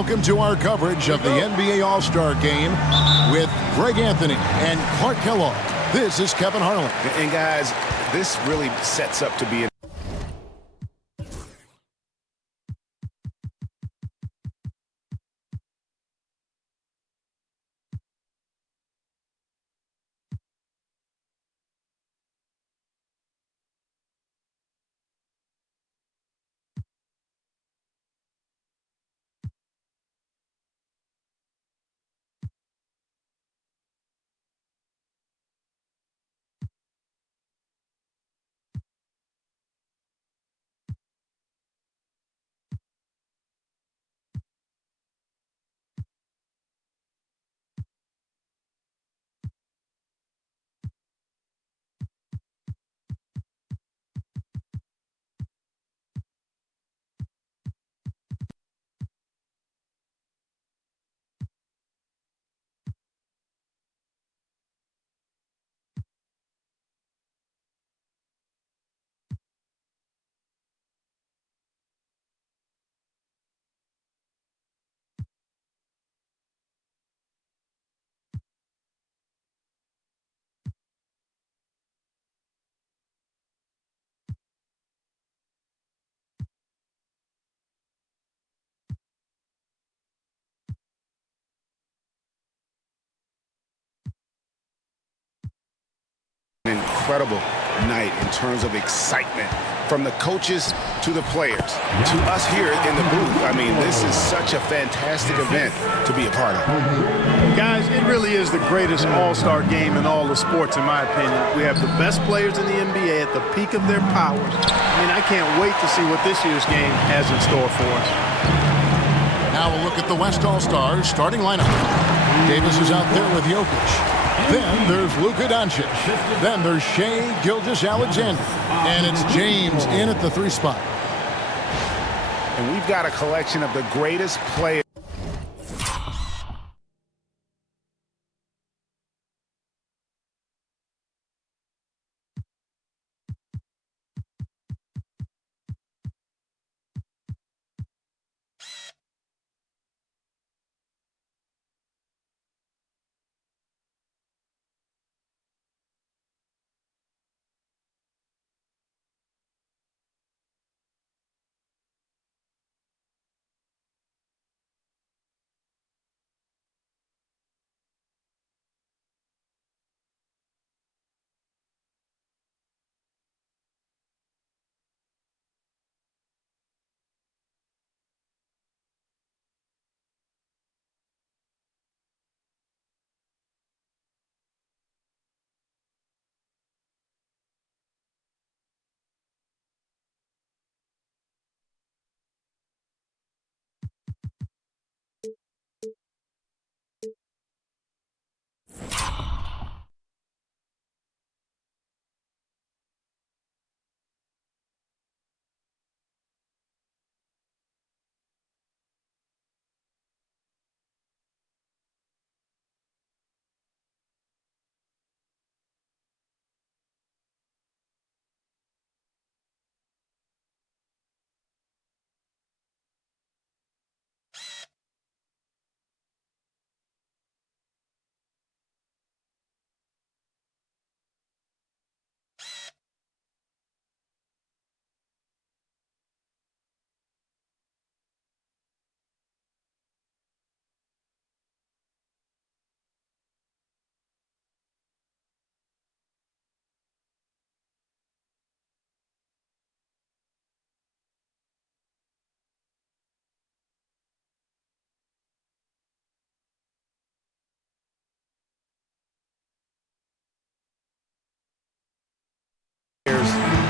Welcome to our coverage of the NBA All-Star Game with Greg Anthony and Clark Kellogg. This is Kevin Harlan. And guys, this really sets up to be an incredible night in terms of excitement from the coaches to the players to us here in the booth. I mean, this is such a fantastic event to be a part of. Guys, it really is the greatest all-star game in all the sports, in my opinion. We have the best players in the NBA at the peak of their powers. I mean, I can't wait to see what this year's game has in store for us. Now we'll look at the West All-Stars starting lineup. Davis is out there with Jokic. Then there's Luka Doncic. Then there's Shai Gilgeous-Alexander. And it's James in at the 3 spot. And we've got a collection of the greatest players.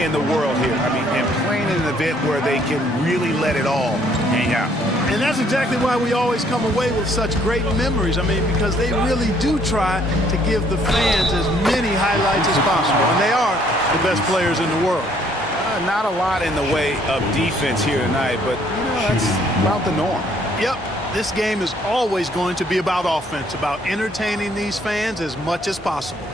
In the world here. I mean, and playing in an event where they can really let it all hang out. And that's exactly why we always come away with such great memories. I mean, because they really do try to give the fans as many highlights as possible. And they are the best players in the world. Not a lot in the way of defense here tonight, but you know, that's about the norm. Yep. This game is always going to be about offense, about entertaining these fans as much as possible.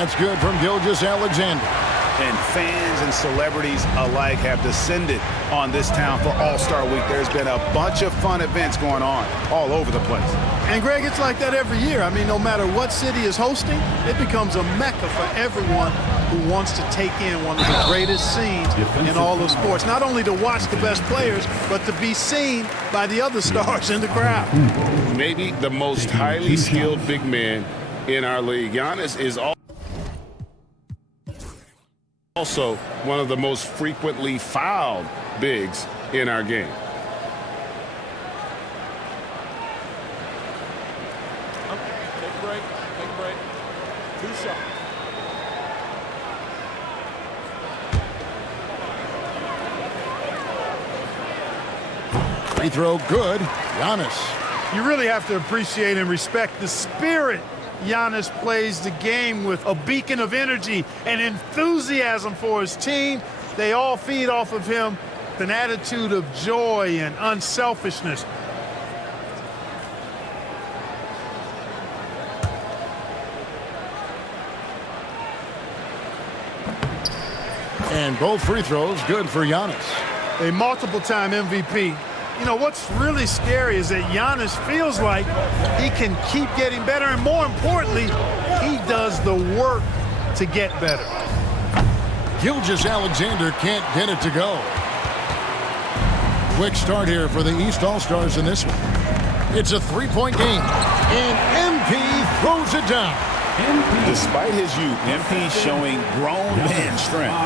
That's good from Gilgeous-Alexander. And fans and celebrities alike have descended on this town for All-Star Week. There's been a bunch of fun events going on all over the place. And, Greg, it's like that every year. I mean, no matter what city is hosting, it becomes a mecca for everyone who wants to take in one of the greatest scenes in all of sports. Not only to watch the best players, but to be seen by the other stars in the crowd. Maybe the most highly skilled big man in our league. Giannis is also one of the most frequently fouled bigs in our game. Take a break. Take a break. 2 shots. Free throw good. Giannis. You really have to appreciate and respect the spirit Giannis plays the game with, a beacon of energy and enthusiasm for his team. They all feed off of him with an attitude of joy and unselfishness. And both free throws good for Giannis. A multiple-time MVP. You know, what's really scary is that Giannis feels like he can keep getting better, and more importantly, he does the work to get better. Gilgeous-Alexander can't get it to go. Quick start here for the East All-Stars in this one. It's a three-point game, and MP throws it down. Despite his youth, MP showing grown man strength.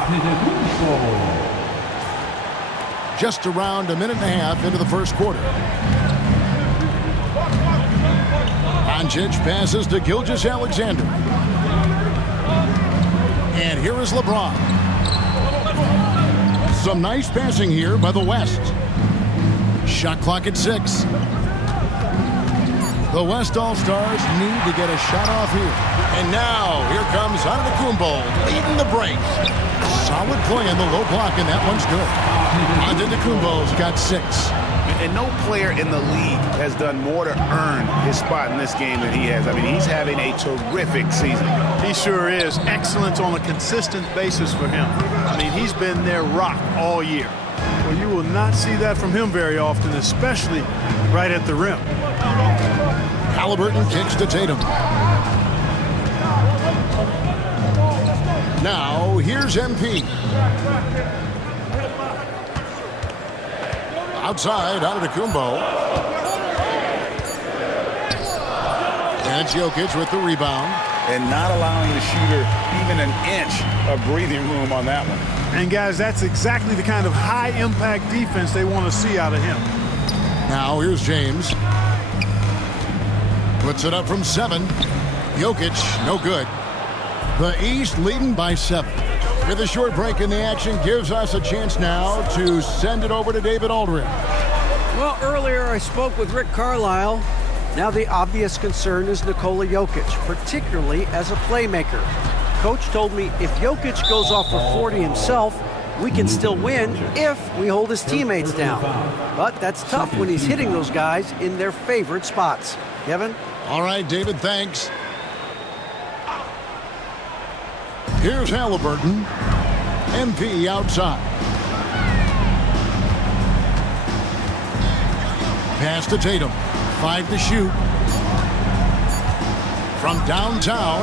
Just around a minute and a half into the first quarter. Doncic passes to Gilgeous-Alexander. And here is LeBron. Some nice passing here by the West. Shot clock at 6. The West All-Stars need to get a shot off here. And now, here comes Antetokounmpo leading the break. Solid play on the low block, and that one's good. Antetokounmpo's got 6. And no player in the league has done more to earn his spot in this game than he has. I mean, he's having a terrific season. He sure is. Excellence on a consistent basis for him. I mean, he's been their rock all year. Well, you will not see that from him very often, especially right at the rim. Halliburton kicks to Tatum. Now, here's MP. Outside, Antetokounmpo. And it's Jokic with the rebound. And not allowing the shooter even an inch of breathing room on that one. And, guys, that's exactly the kind of high-impact defense they want to see out of him. Now, here's James. Puts it up from 7. Jokic, no good. The East leading by 7. With a short break in the action, gives us a chance now to send it over to David Aldridge. Well, earlier I spoke with Rick Carlisle. Now the obvious concern is Nikola Jokic, particularly as a playmaker. Coach told me if Jokic goes off for 40 himself, we can still win if we hold his teammates down. But that's tough when he's hitting those guys in their favorite spots. Kevin? All right, David, thanks. Here's Halliburton. MP outside. Pass to Tatum. 5 to shoot. From downtown.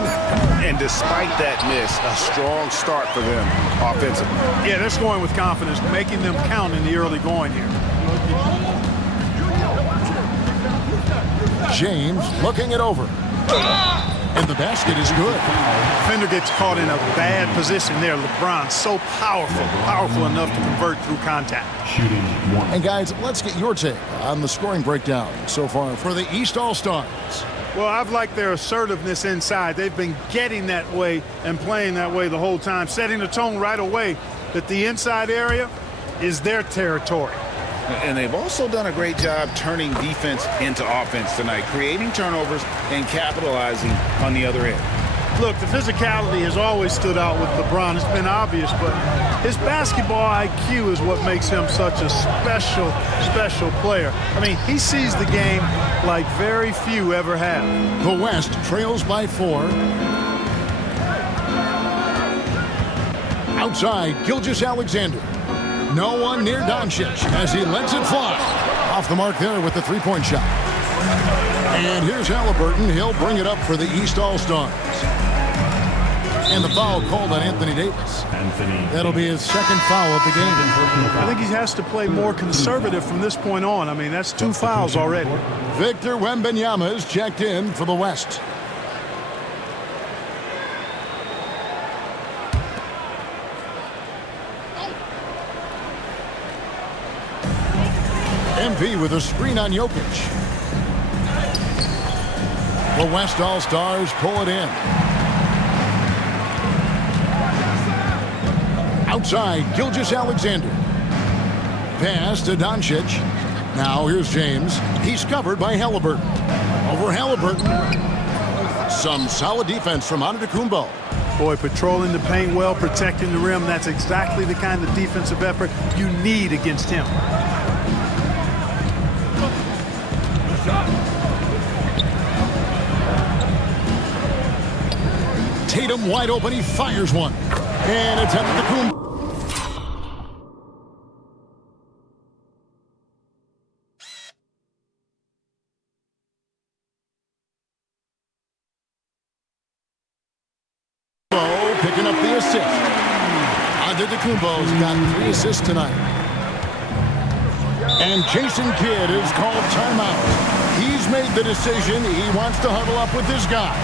And despite that miss, a strong start for them offensively. Yeah, they're scoring with confidence, making them count in the early going here. James looking it over. And the basket is good. Defender gets caught in a bad position there. LeBron, so powerful enough to convert through contact. And guys, let's get your take on the scoring breakdown so far for the East All-Stars. Well, I've liked their assertiveness inside. They've been getting that way and playing that way the whole time, setting the tone right away that the inside area is their territory. And they've also done a great job turning defense into offense tonight, creating turnovers and capitalizing on the other end. Look, the physicality has always stood out with LeBron. It's been obvious, but his basketball IQ is what makes him such a special player. I mean, he sees the game like very few ever have. The West trails by 4. Outside, Gilgeous-Alexander. No one near Doncic as he lets it fly. Off the mark there with the three-point shot. And here's Halliburton. He'll bring it up for the East All-Stars. And the foul called on Anthony Davis. That'll be his second foul of the game. I think he has to play more conservative from this point on. I mean, that's 2 fouls already. Victor Wembanyama is checked in for the West. MP with a screen on Jokic. The West All-Stars pull it in. Outside, Gilgeous-Alexander. Pass to Doncic. Now here's James. He's covered by Halliburton. Over Halliburton. Some solid defense from Antetokounmpo. Boy, patrolling the paint well, protecting the rim. That's exactly the kind of defensive effort you need against him. Tatum wide open. He fires one. And it's Antetokounmpo. Picking up the assist. Antetokounmpo's got 3 assists tonight. And Jason Kidd is called timeout. He's made the decision. He wants to huddle up with his guys.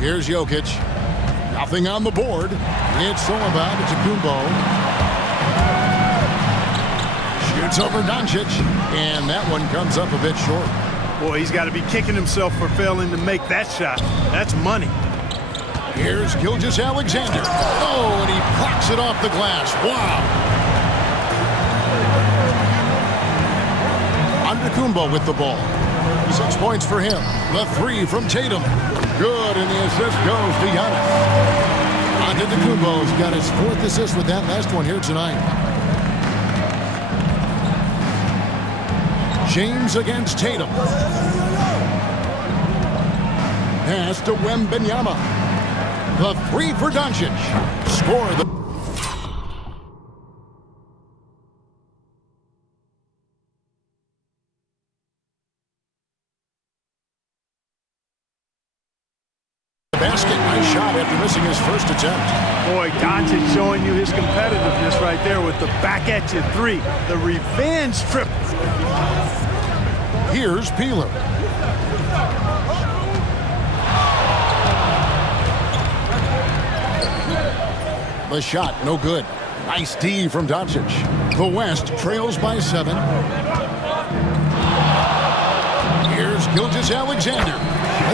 Here's Jokic. Nothing on the board. It's all about Antetokounmpo. Shoots over Doncic. And that one comes up a bit short. Boy, he's got to be kicking himself for failing to make that shot. That's money. Here's Gilgeous-Alexander. Oh, and he blocks it off the glass. Wow. Antetokounmpo with the ball. 6 points for him. The 3 from Tatum. Good, and the assist goes to Giannis. Antetokounmpo's got his 4th assist with that last one here tonight. James against Tatum. Pass to Wembanyama. The 3 for Doncic. Score the... basket. Nice shot after missing his first attempt. Boy, Doncic showing you his competitiveness right there with the back at you 3. The revenge trip. Here's Peeler. The shot, no good. Nice D from Doncic. The West trails by 7. Here's Gilgeous-Alexander.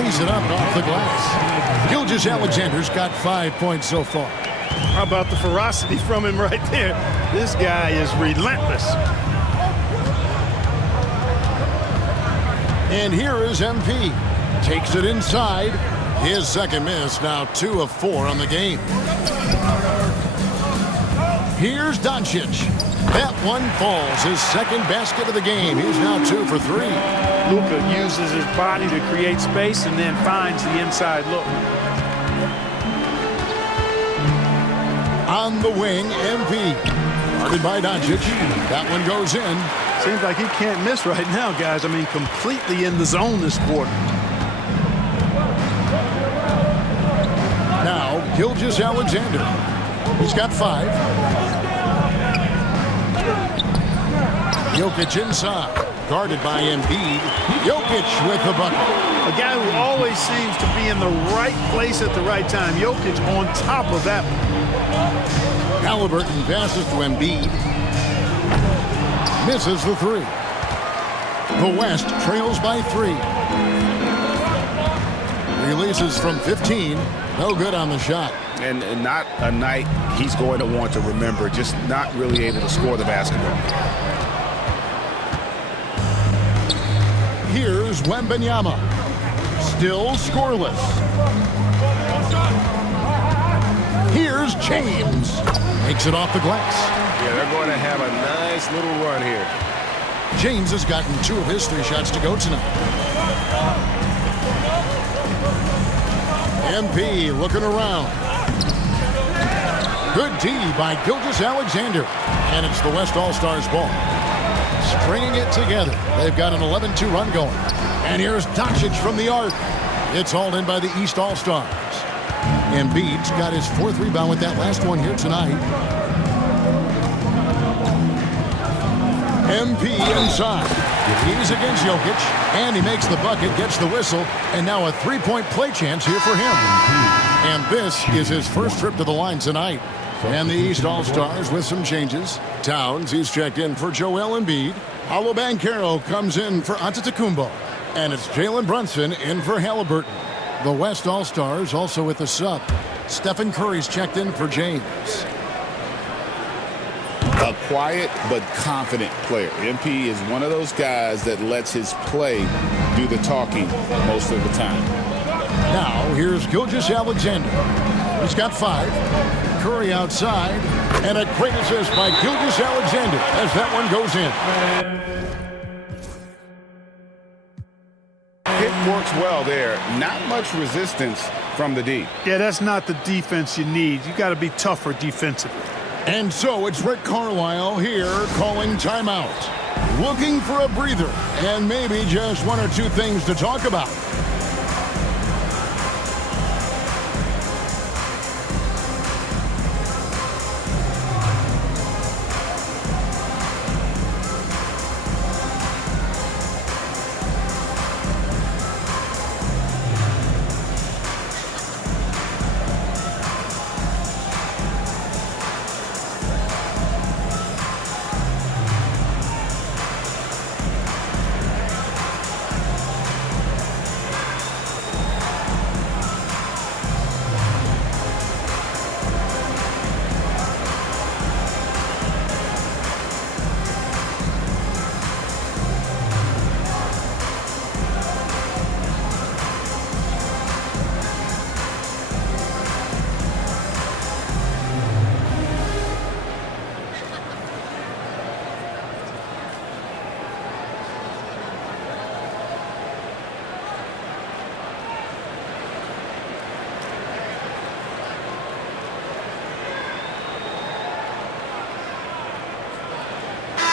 Lays it up and off the glass. Gilgeous-Alexander's got 5 points so far. How about the ferocity from him right there? This guy is relentless. And here is MP. Takes it inside. His second miss, now 2 of 4 on the game. Here's Doncic. That one falls. His second basket of the game. He's now 2 for 3. Luka uses his body to create space and then finds the inside look. On the wing, MP. Guarded by Doncic. That one goes in. Seems like he can't miss right now, guys. I mean, completely in the zone this quarter. Now, Gilgeous-Alexander. He's got 5. Jokic inside. Guarded by Embiid. Jokic with the bucket. A guy who always seems to be in the right place at the right time. Jokic on top of that one. Halliburton passes to Embiid. Misses the 3. The West trails by 3. Releases from 15. No good on the shot. And not a night he's going to want to remember. Just not really able to score the basketball. Here's Wembanyama. Still scoreless. Here's James. Makes it off the glass. Yeah, they're going to have a nice little run here. James has gotten 2 of his 3 shots to go tonight. MP looking around. Good D by Gilgeous-Alexander. And it's the West All-Stars ball. Stringing it together. They've got an 11-2 run going. And here's Doncic from the arc. It's hauled in by the East All-Stars. Embiid's got his 4th rebound with that last one here tonight. MP inside. He's against Jokic, and he makes the bucket, gets the whistle, and now a 3-point play chance here for him. And this is his first trip to the line tonight. And the East All-Stars with some changes. Towns, he's checked in for Joel Embiid. Paolo Banchero comes in for Antetokounmpo. And it's Jalen Brunson in for Halliburton. The West All-Stars also with a sub. Stephen Curry's checked in for James. A quiet but confident player. MP is one of those guys that lets his play do the talking most of the time. Now, here's Gilgeous-Alexander. He's got 5. Curry outside. And a great assist by Gilgeous-Alexander as that one goes in. It works well there. Not much resistance from the D. Yeah, that's not the defense you need. You got to be tougher defensively. And so it's Rick Carlisle here calling timeout. Looking for a breather and maybe just 1 or 2 things to talk about.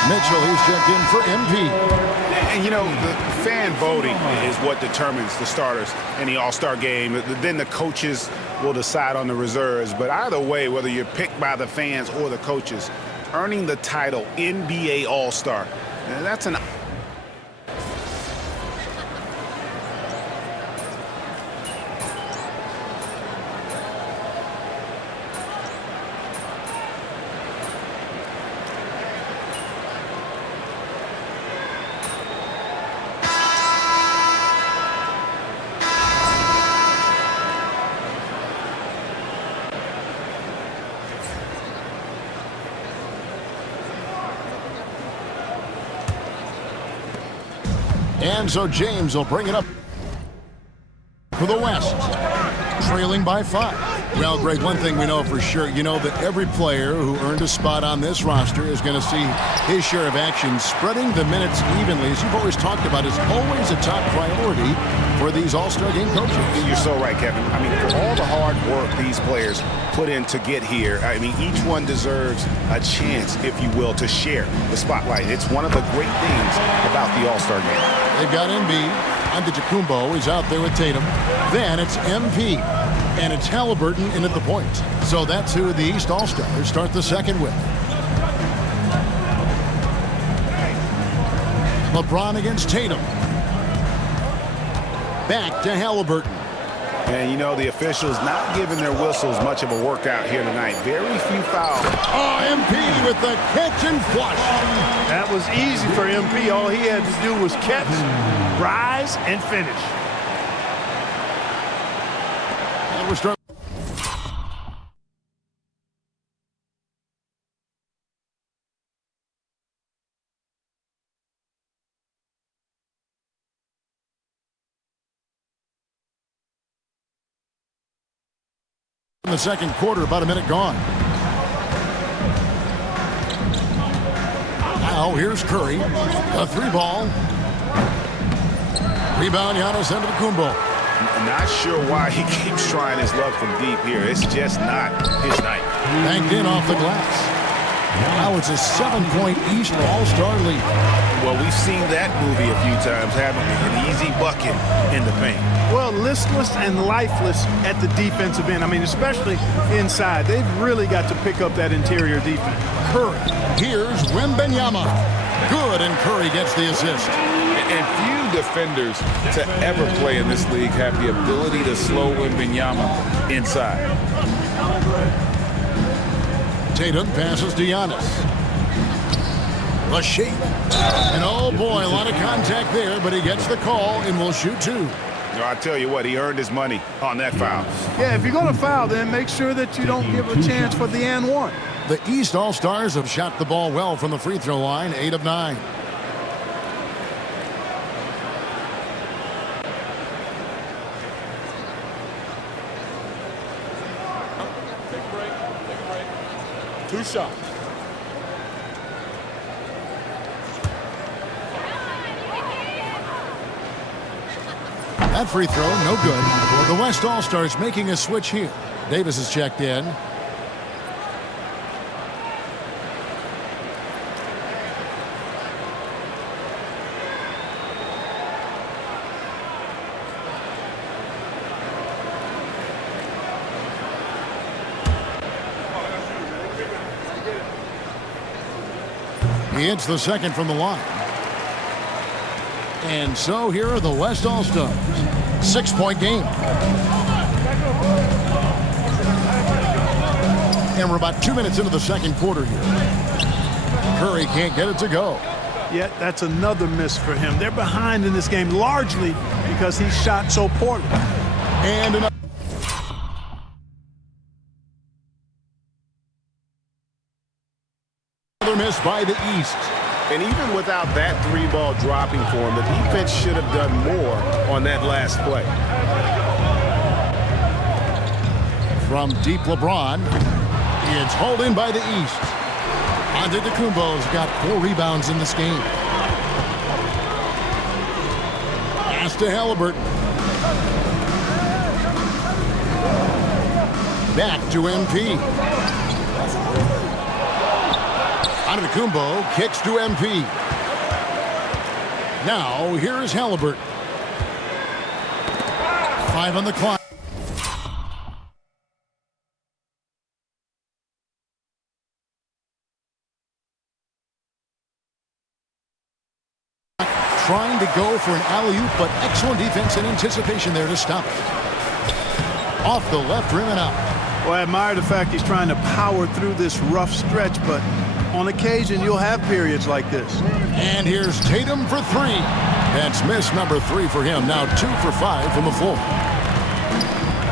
Mitchell, he's checked in for MP. And, you know, the fan voting is what determines the starters in the All-Star game. Then the coaches will decide on the reserves. But either way, whether you're picked by the fans or the coaches, earning the title NBA All-Star, that's an... And so James will bring it up for the West, trailing by 5. Well, Greg, one thing we know for sure, you know that every player who earned a spot on this roster is going to see his share of action. Spreading the minutes evenly, as you've always talked about, is always a top priority for these All-Star Game coaches. You're so right, Kevin. I mean, for all the hard work these players put in to get here, I mean, each one deserves a chance, if you will, to share the spotlight. It's one of the great things about the All-Star Game. They've got Embiid. Antetokounmpo is out there with Tatum. Then it's MP. And it's Halliburton in at the point. So that's who the East All-Stars start the second with. LeBron against Tatum. Back to Halliburton. And, you know, the officials not giving their whistles much of a workout here tonight. Very few fouls. Oh, MP with the catch and flush. That was easy for MP. All he had to do was catch, rise, and finish. And we're starting. In the second quarter, about a minute gone. Now here's Curry, a 3-ball. Rebound, Giannis Antetokounmpo. Not sure why he keeps trying his luck from deep here. It's just not his night. Banked in off the glass. Now it's a 7-point East All-Star lead. Well, we've seen that movie a few times, haven't we? An easy bucket in the paint. Well, listless and lifeless at the defensive end. I mean, especially inside. They've really got to pick up that interior defense. Curry. Here's Wembanyama. Good, and Curry gets the assist. And few defenders to ever play in this league have the ability to slow Wembanyama inside. Tatum passes to Giannis. The shake. And oh boy, a lot of contact there, but he gets the call and will shoot 2. No, I tell you what, he earned his money on that foul. Yeah, if you're going to foul, then make sure that you don't give a chance for the and one. The East All-Stars have shot the ball well from the free throw line, 8 of 9. Take a break. Take a break. 2 shots. That free throw, no good. The West All-Stars making a switch here. Davis is checked in. He hits the second from the line. And so here are the West All-Stars. 6-point game. And we're about 2 minutes into the second quarter here. Curry can't get it to go. Yet that's another miss for him. They're behind in this game largely because he shot so poorly. And another miss by the East. And even without that 3-ball dropping for him, the defense should have done more on that last play. From deep LeBron, it's hauled in by the East. Antetokounmpo's got 4 rebounds in this game. Pass to Halliburton. Back to MP. Antetokounmpo kicks to MP. Now here's Halliburton. 5 on the clock. Trying to go for an alley-oop, but excellent defense and anticipation there to stop it. Off the left rim and out. Well, I admire the fact he's trying to power through this rough stretch, but on occasion you'll have periods like this. And here's Tatum for 3. That's miss number 3 for him. Now 2 for 5 from the floor.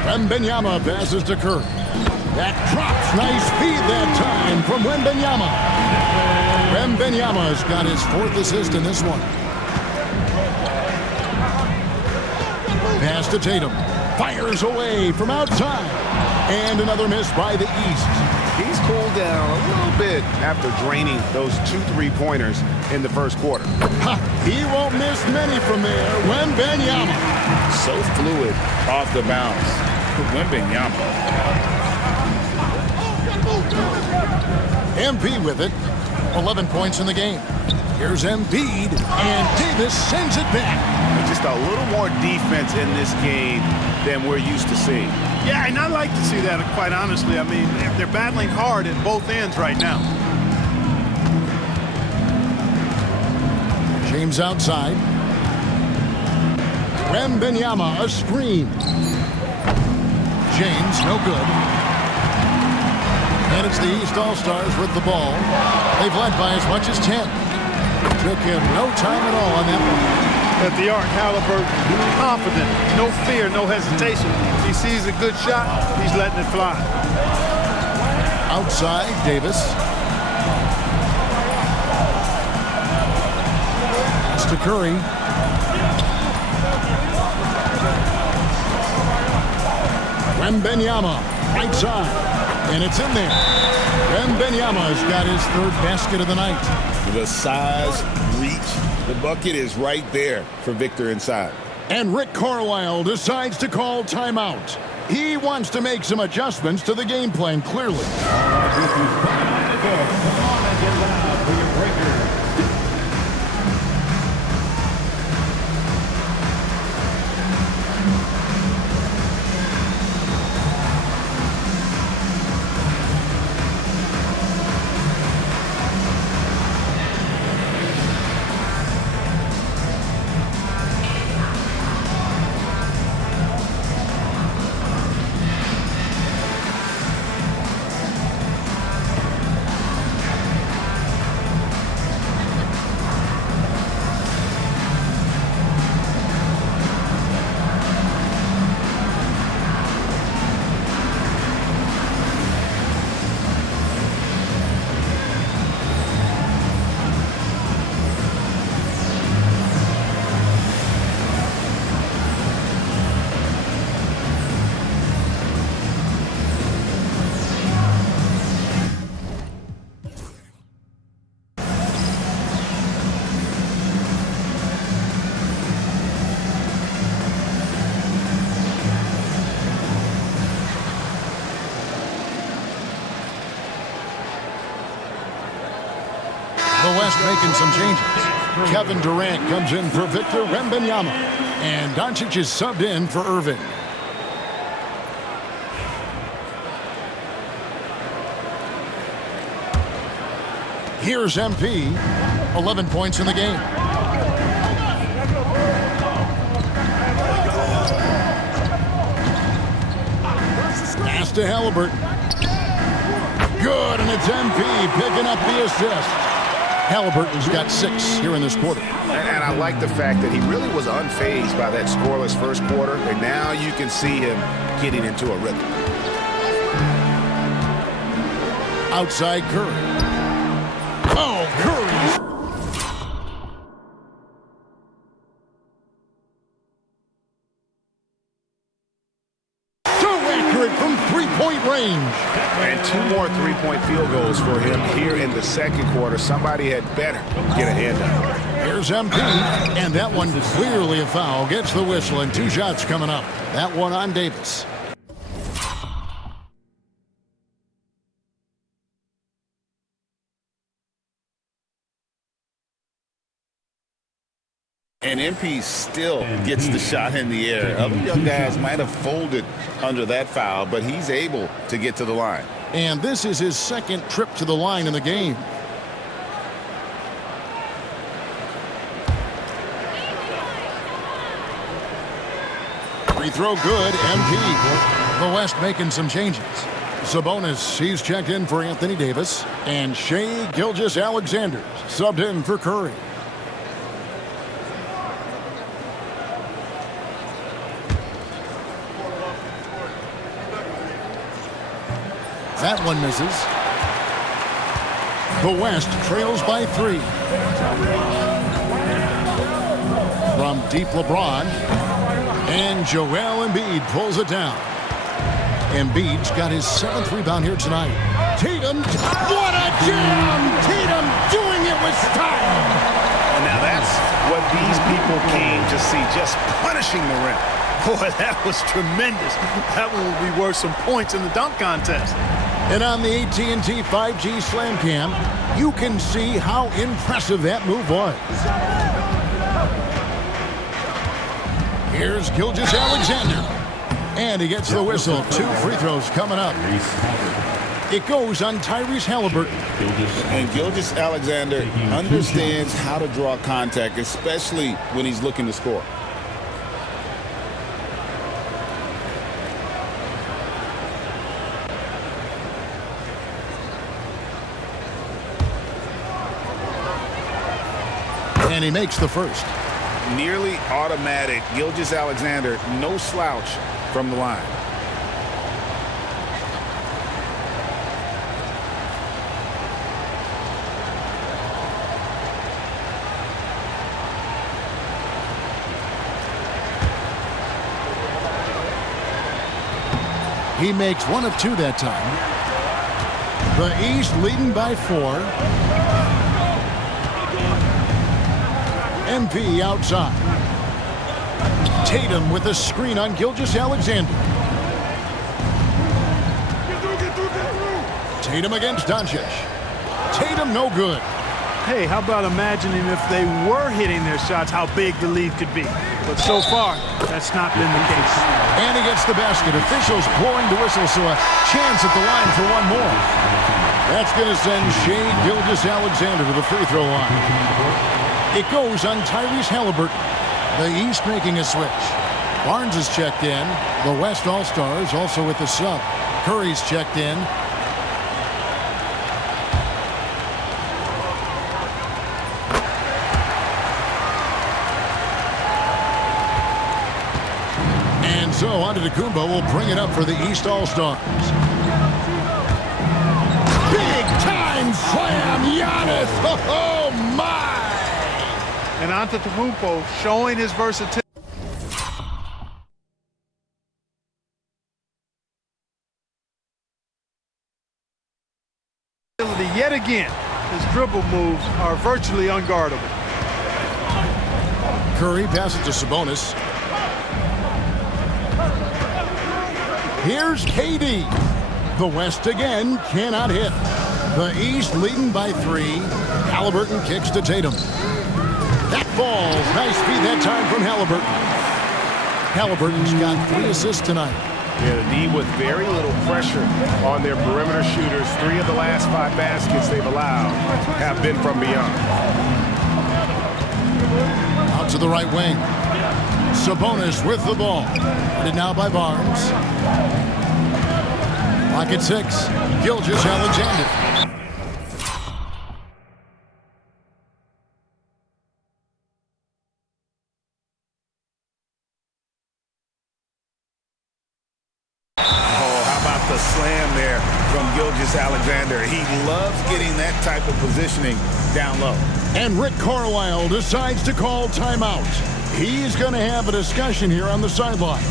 Wembanyama passes to Curry. That drops. Nice feed that time from Wembanyama. Wembanyama's got his 4th assist in this one. Pass to Tatum. Fires away from outside. And another miss by the East. He's cooled down a little bit after draining those 2 3-pointers in the first quarter. He won't miss many from there. Wembanyama. So fluid off the bounce. Wembanyama. MP with it. 11 points in the game. Here's Embiid, and Davis sends it back. Just a little more defense in this game than we're used to seeing. Yeah, and I like to see that, quite honestly. I mean, they're battling hard at both ends right now. James outside. Wembanyama, a screen. James, no good. And it's the East All-Stars with the ball. They've led by as much as 10. Took him no time at all on that one. At the arc, Halliburton, confident, no fear, no hesitation. If he sees a good shot, he's letting it fly. Outside, Davis. Pass to Curry. Wembanyama, right side. And it's in there. Wembanyama's got his 3rd basket of the night. The size, reach, the bucket is right there for Victor inside. And Rick Carlisle decides to call timeout. He wants to make some adjustments to the game plan, clearly. The West making some changes. Kevin Durant comes in for Victor Wembanyama. And Doncic is subbed in for Irving. Here's MP. 11 points in the game. Pass to Halliburton. Good, and it's MP picking up the assist. Halliburton's got 6 here in this quarter. And I like the fact that he really was unfazed by that scoreless first quarter, and now you can see him getting into a rhythm. Outside Curry. Oh, Curry. So accurate from three-point range. And 2 more 3-point field goals for him here in the second quarter. Somebody had better get a hand up. Here's MP, and that one clearly a foul. Gets the whistle, and 2 shots coming up. That one on Davis. And MP still gets the shot in the air. Other young guys might have folded under that foul, but he's able to get to the line. And this is his 2nd trip to the line in the game. Free throw good, MP. The West making some changes. Sabonis, he's checked in for Anthony Davis. And Shai Gilgeous-Alexander subbed in for Curry. That one misses. The West trails by 3. From deep LeBron. And Joel Embiid pulls it down. Embiid's got his 7th rebound here tonight. Tatum, what a jam! Tatum doing it with style. And now that's what these people came to see, just punishing the rim. Boy, that was tremendous. That one will be worth some points in the dunk contest. And on the AT&T 5G Slam Cam, you can see how impressive that move was. Here's Gilgeous-Alexander. And he gets the whistle. 2 free throws coming up. It goes on Tyrese Halliburton. And Gilgeous-Alexander understands how to draw contact, especially when he's looking to score. And he makes the first. Nearly automatic. Gilgeous-Alexander, no slouch from the line. He makes 1 of 2 that time. The East leading by 4. MP outside. Tatum with a screen on Gilgeous-Alexander. Tatum against Doncic. Tatum no good. Hey, how about imagining if they were hitting their shots, how big the lead could be. But so far, that's not been the case. And he gets the basket. Officials blowing the whistle, so a chance at the line for 1 more. That's going to send Shai Gilgeous-Alexander to the free throw line. It goes on Tyrese Halliburton. The East making a switch. Barnes is checked in. The West All-Stars also with the sub. Curry's checked in. And so Antetokounmpo will bring it up for the East All-Stars. Big time slam, Giannis. Oh my! And Antetokounmpo showing his versatility. Yet again, his dribble moves are virtually unguardable. Curry passes to Sabonis. Here's KD. The West again cannot hit. The East leading by 3. Halliburton kicks to Tatum. That falls. Nice feed that time from Halliburton. Halliburton's got 3 assists tonight. Yeah, the D with very little pressure on their perimeter shooters. 3 of the last 5 baskets they've allowed have been from beyond. Out to the right wing. Sabonis with the ball. Guarded now by Barnes. Clock at 6. Gilgeous-Alexander. The slam there from Gilgeous-Alexander. He loves getting that type of positioning down low. And Rick Carlisle decides to call timeout. He's going to have a discussion here on the sideline.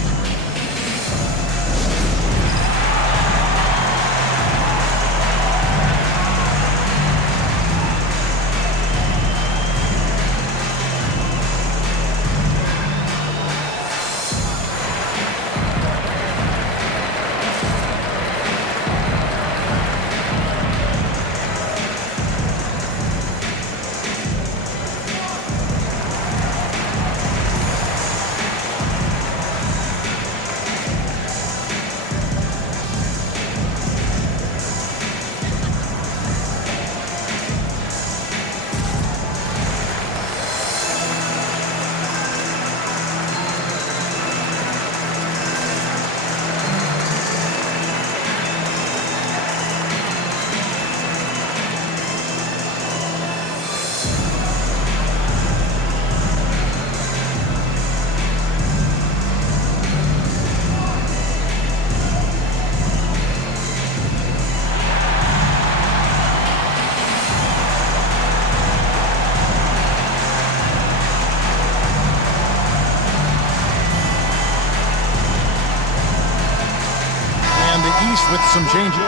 the East with some changes.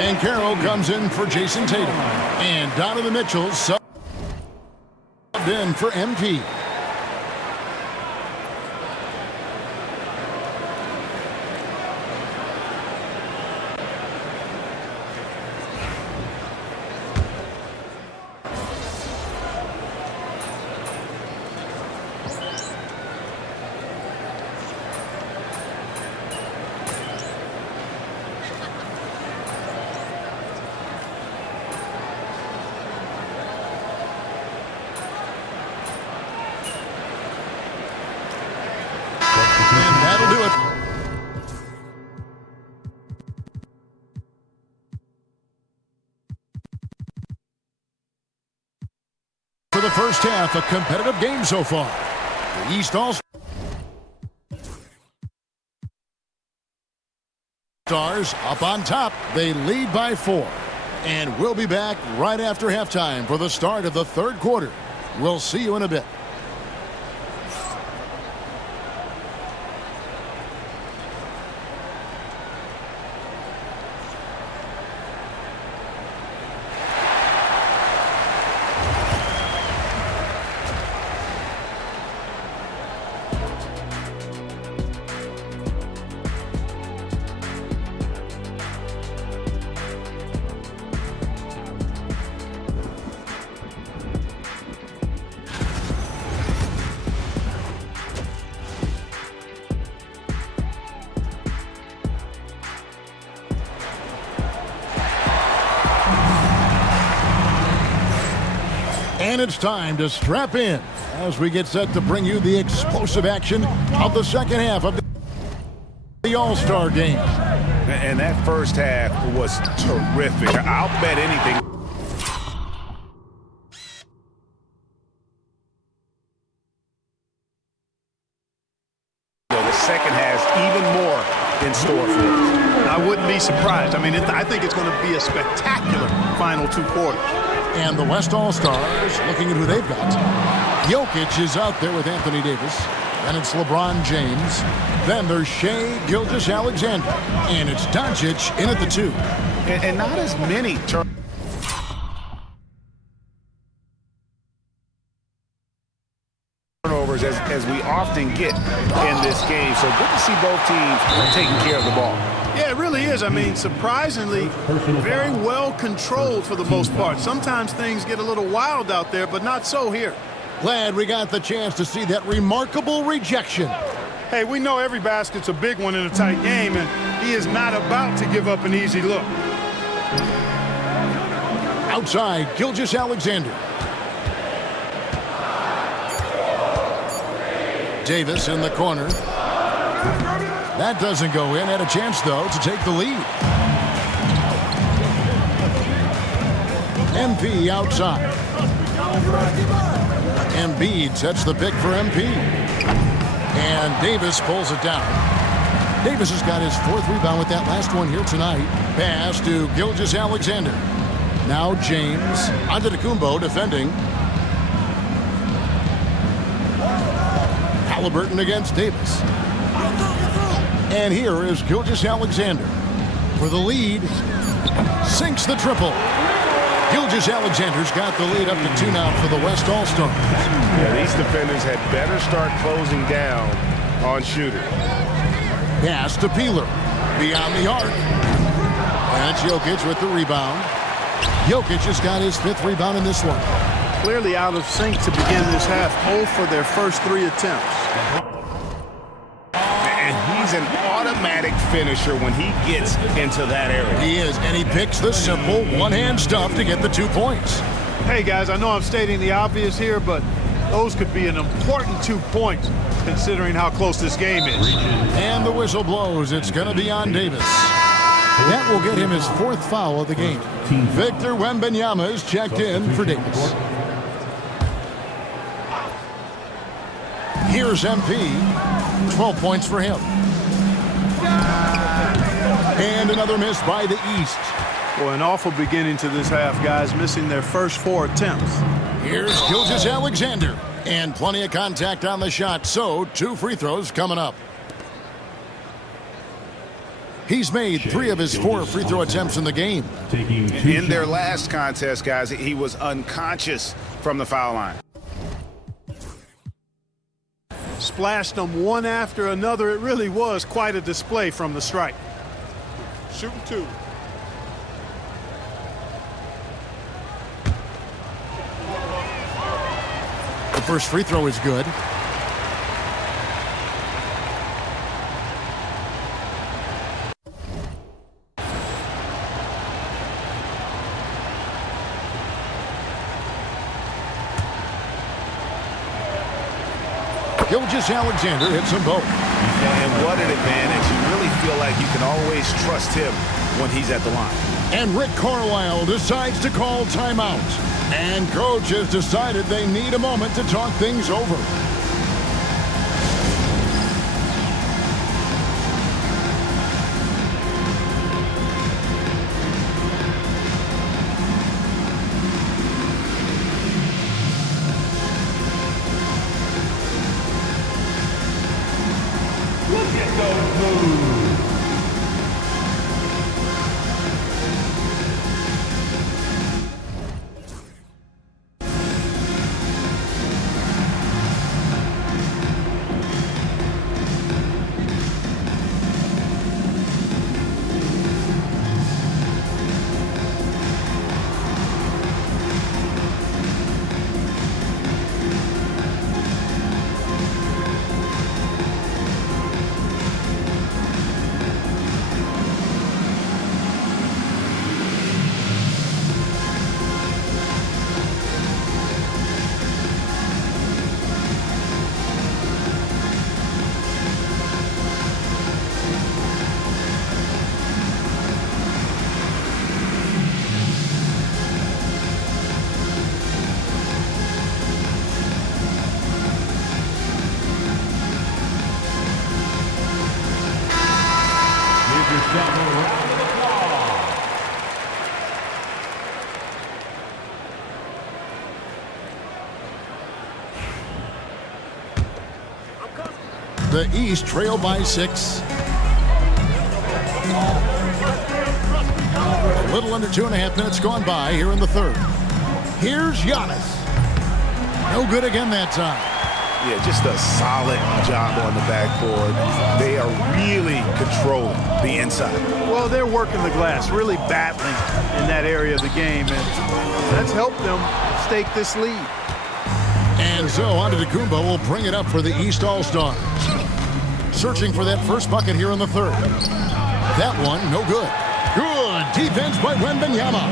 And Carroll comes in for Jason Tatum. And Donovan Mitchell subbed in for MP. And that'll do it. For the first half, a competitive game so far. The East All-Stars up on top. They lead by 4. And we'll be back right after halftime for the start of the third quarter. We'll see you in a bit. And it's time to strap in as we get set to bring you the explosive action of the second half of the All-Star Game. And that first half was terrific. I'll bet anything. The second has even more in store for us. I wouldn't be surprised. I mean, I think it's going to be a spectacular final 2 quarters. And the West All-Stars looking at who they've got. Jokic is out there with Anthony Davis. Then it's LeBron James. Then there's Shai Gilgeous-Alexander. And it's Doncic in at the 2. And not as many turnovers as we often get in this game. So good to see both teams taking care of the ball. Yeah, it really is. I mean, surprisingly, very well controlled for the most part. Sometimes things get a little wild out there, but not so here. Glad we got the chance to see that remarkable rejection. Hey, we know every basket's a big one in a tight game, and he is not about to give up an easy look. Outside, Gilgeous-Alexander. Davis in the corner. That doesn't go in. Had a chance, though, to take the lead. MP outside. Embiid sets the pick for MP. And Davis pulls it down. Davis has got his 4th rebound with that last one here tonight. Pass to Gilgeous-Alexander. Now James. Antetokounmpo defending. Halliburton against Davis. And here is Gilgeous-Alexander for the lead. Sinks the triple. Gilgeous-Alexander's got the lead up to 2 now for the West All-Stars. Yeah, these defenders had better start closing down on shooting. Pass to Peeler. Beyond the arc. And it's Jokic with the rebound. Jokic has got his 5th rebound in this one. Clearly out of sync to begin this half. 0 for their first 3 attempts. He's an automatic finisher when he gets into that area. He is, and he picks the simple one-hand stuff to get the 2 points. Hey, guys, I know I'm stating the obvious here, but those could be an important 2 points considering how close this game is. And the whistle blows. It's going to be on Davis. That will get him his 4th foul of the game. Victor Wembanyama is checked in for Davis. Here's MP. 12 points for him. And another miss by the East. Well, an awful beginning to this half, guys, missing their first 4 attempts. Here's Gilgeous-Alexander. And plenty of contact on the shot, so 2 free throws coming up. He's made 3 of his 4 free throw attempts in the game. In their last contest, guys, he was unconscious from the foul line. Splashed them one after another. It really was quite a display from the stripe. Shooting 2. The first free throw is good. Gilgeous-Alexander hits them both. And what an advantage. You really feel like you can always trust him when he's at the line. And Rick Carlisle decides to call timeout. And coach has decided they need a moment to talk things over. The East trail by 6. A little under 2.5 minutes gone by here in the third. Here's Giannis. No good again that time. Yeah, just a solid job on the backboard. They are really controlling the inside. Well, they're working the glass, really battling in that area of the game, and that's helped them stake this lead. And so Antetokounmpo will bring it up for the East All-Stars. Searching for that first bucket here in the third. That one, no good. Good defense by Wembanyama.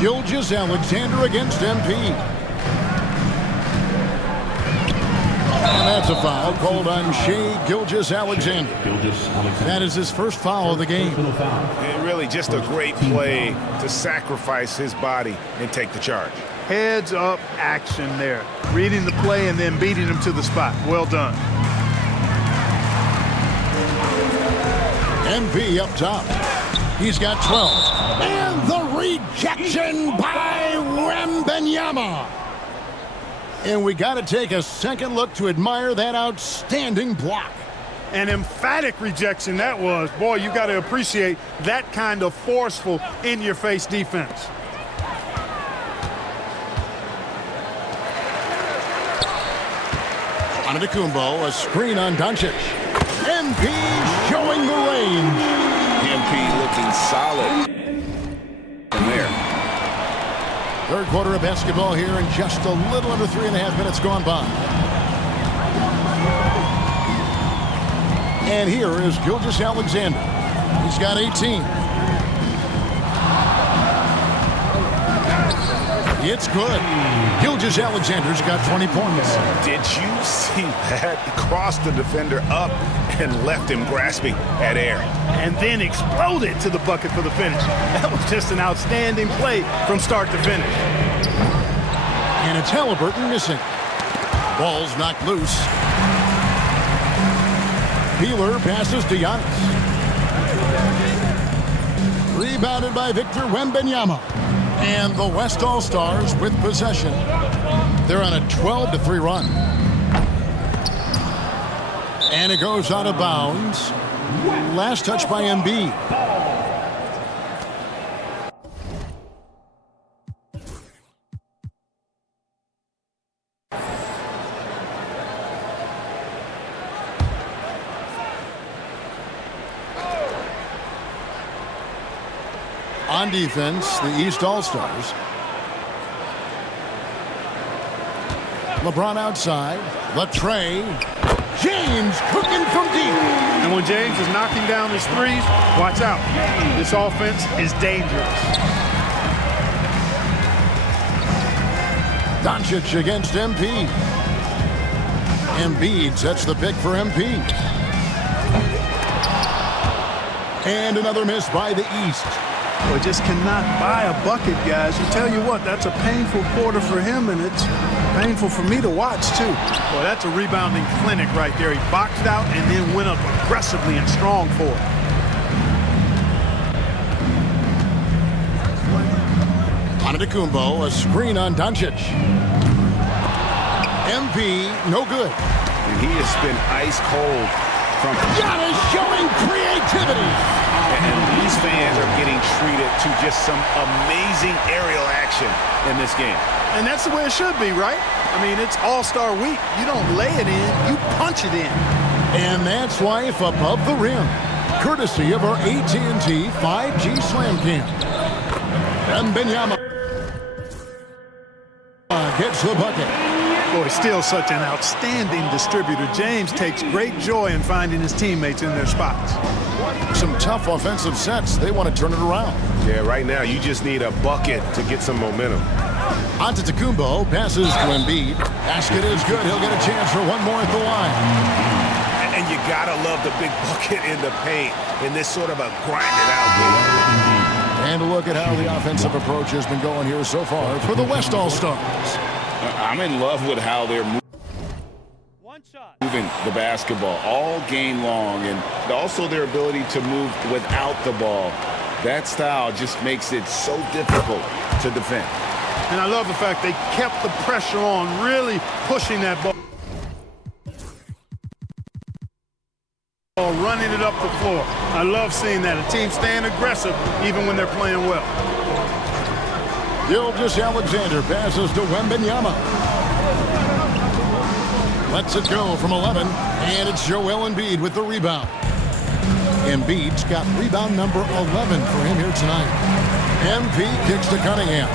Gilgeous-Alexander against MP. And that's a foul called on Shai Gilgeous-Alexander. That is his first foul of the game. And really just a great play to sacrifice his body and take the charge. Heads up action there. Reading the play and then beating him to the spot. Well done. MP up top. He's got 12. And the rejection by Wembanyama. And we got to take a second look to admire that outstanding block. An emphatic rejection that was. Boy, you got to appreciate that kind of forceful, in-your-face defense. Antetokounmpo, a screen on Doncic. MP showing the range. MP looking solid from there. Third quarter of basketball here in just a little under 3.5 minutes gone by. And here is Gilgeous-Alexander. He's got 18. It's good. Gilgeous-Alexander's got 20 points. Did you see that? He crossed the defender up and left him grasping at air. And then exploded to the bucket for the finish. That was just an outstanding play from start to finish. And it's Halliburton missing. Ball's knocked loose. Peeler passes to Giannis. Rebounded by Victor Wembanyama. And the West All-Stars with possession. They're on a 12-3 run. And it goes out of bounds. Last touch by Embiid. On defense, the East All-Stars. LeBron outside. Latrey. James cooking from deep. And when James is knocking down his threes, watch out. This offense is dangerous. Doncic against MP. Embiid sets the pick for MP. And another miss by the East. Well, just cannot buy a bucket, guys. You tell you what, that's a painful quarter for him, and it's painful for me to watch, too. Well, that's a rebounding clinic right there. He boxed out and then went up aggressively and strong for it. Antetokounmpo, a screen on Doncic. MP, no good. And he has been ice cold from Giannis showing creativity. And these fans are getting treated to just some amazing aerial action in this game. And that's the way it should be, right? I mean, it's All-Star Week. You don't lay it in, you punch it in. And that's life above the rim, courtesy of our AT&T 5G Slam Cam. And Wembanyama gets the bucket. Boy, still such an outstanding distributor. James takes great joy in finding his teammates in their spots. Some tough offensive sets. They want to turn it around. Yeah, right now you just need a bucket to get some momentum. Antetokounmpo passes to Embiid. Basket is good. He'll get a chance for one more at the line. And you gotta love the big bucket in the paint in this sort of a grinded-out game. And look at how the offensive approach has been going here so far for the West All-Stars. I'm in love with how they're moving the basketball all game long, and also their ability to move without the ball. That style just makes it so difficult to defend. And I love the fact they kept the pressure on, really pushing that ball, running it up the floor. I love seeing that. A team staying aggressive even when they're playing well. Gilgeous-Alexander passes to Wembanyama. Lets it go from 11, and it's Joel Embiid with the rebound. Embiid's got rebound number 11 for him here tonight. MP kicks to Cunningham.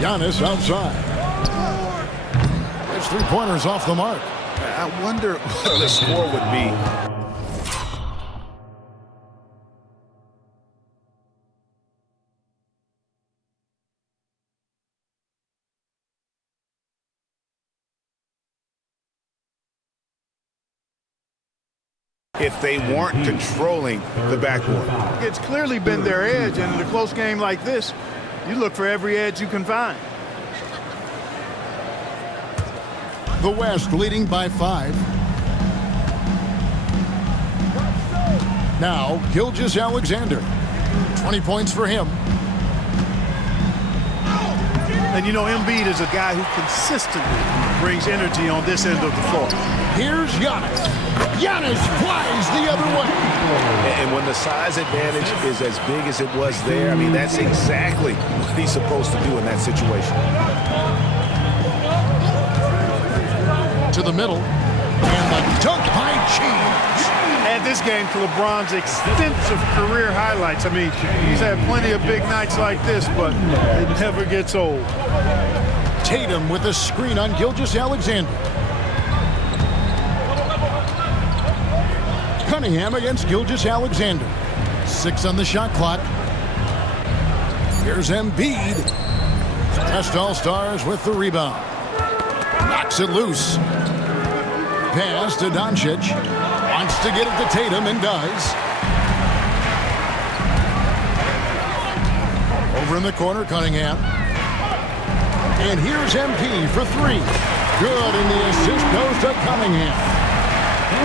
Giannis outside. It's three-pointers off the mark. I wonder what the score would be. If they weren't controlling the backboard. It's clearly been their edge, and in a close game like this, you look for every edge you can find. The West leading by 5. Now, Gilgeous-Alexander. 20 points for him. And you know, Embiid is a guy who consistently brings energy on this end of the floor. Here's Giannis. Giannis flies the other way. And when the size advantage is as big as it was there, I mean, that's exactly what he's supposed to do in that situation. To the middle. And the dunk by James. Add this game to LeBron's extensive career highlights. I mean, he's had plenty of big nights like this, but it never gets old. Tatum with a screen on Gilgeous-Alexander. Cunningham against Gilgeous-Alexander. 6 on the shot clock. Here's Embiid. West All-Stars with the rebound. Knocks it loose. Pass to Doncic. Wants to get it to Tatum and does. Over in the corner, Cunningham. And here's MP for 3. Good, and the assist goes to Cunningham.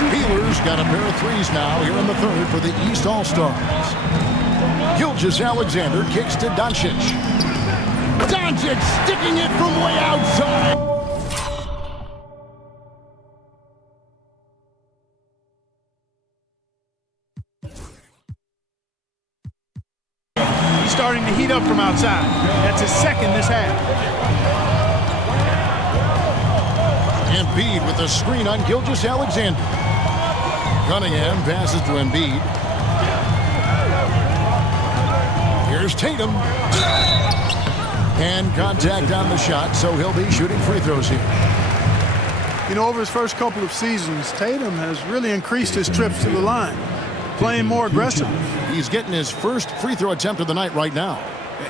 Peeler's got a pair of threes now here in the third for the East All-Stars. Gilgeous-Alexander kicks to Doncic. Doncic sticking it from way outside. He's starting to heat up from outside. That's his second this half. Embiid with a screen on Gilgeous-Alexander. Cunningham passes to Embiid. Here's Tatum. And contact on the shot, so he'll be shooting free throws here. You know, over his first couple of seasons, Tatum has really increased his trips to the line, playing more aggressively. He's getting his first free throw attempt of the night right now.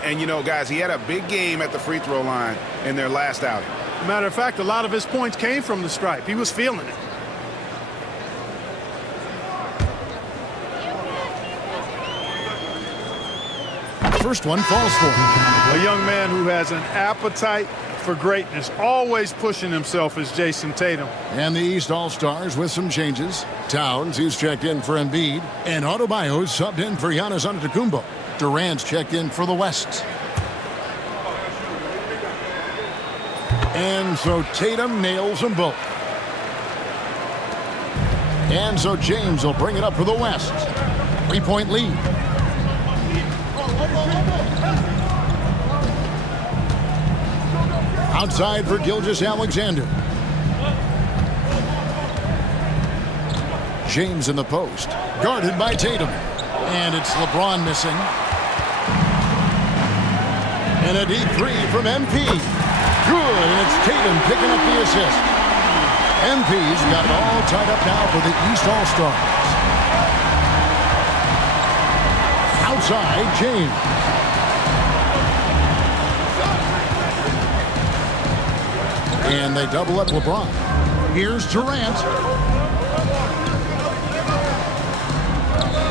And, you know, guys, he had a big game at the free throw line in their last outing. Matter of fact, a lot of his points came from the stripe. He was feeling it. First one falls for him. A young man who has an appetite for greatness, always pushing himself, is Jason Tatum. And the East All-Stars with some changes. Towns, he's checked in for Embiid. And Adebayo subbed in for Giannis Antetokounmpo. Durant's checked in for the West. And so Tatum nails them both. And so James will bring it up for the West. 3-point lead. Outside for Gilgeous-Alexander. James in the post. Guarded by Tatum. And it's LeBron missing. And a deep three from MP. Good, and it's Tatum picking up the assist. MP's got it all tied up now for the East All-Stars. Outside, James. And they double up LeBron. Here's Durant.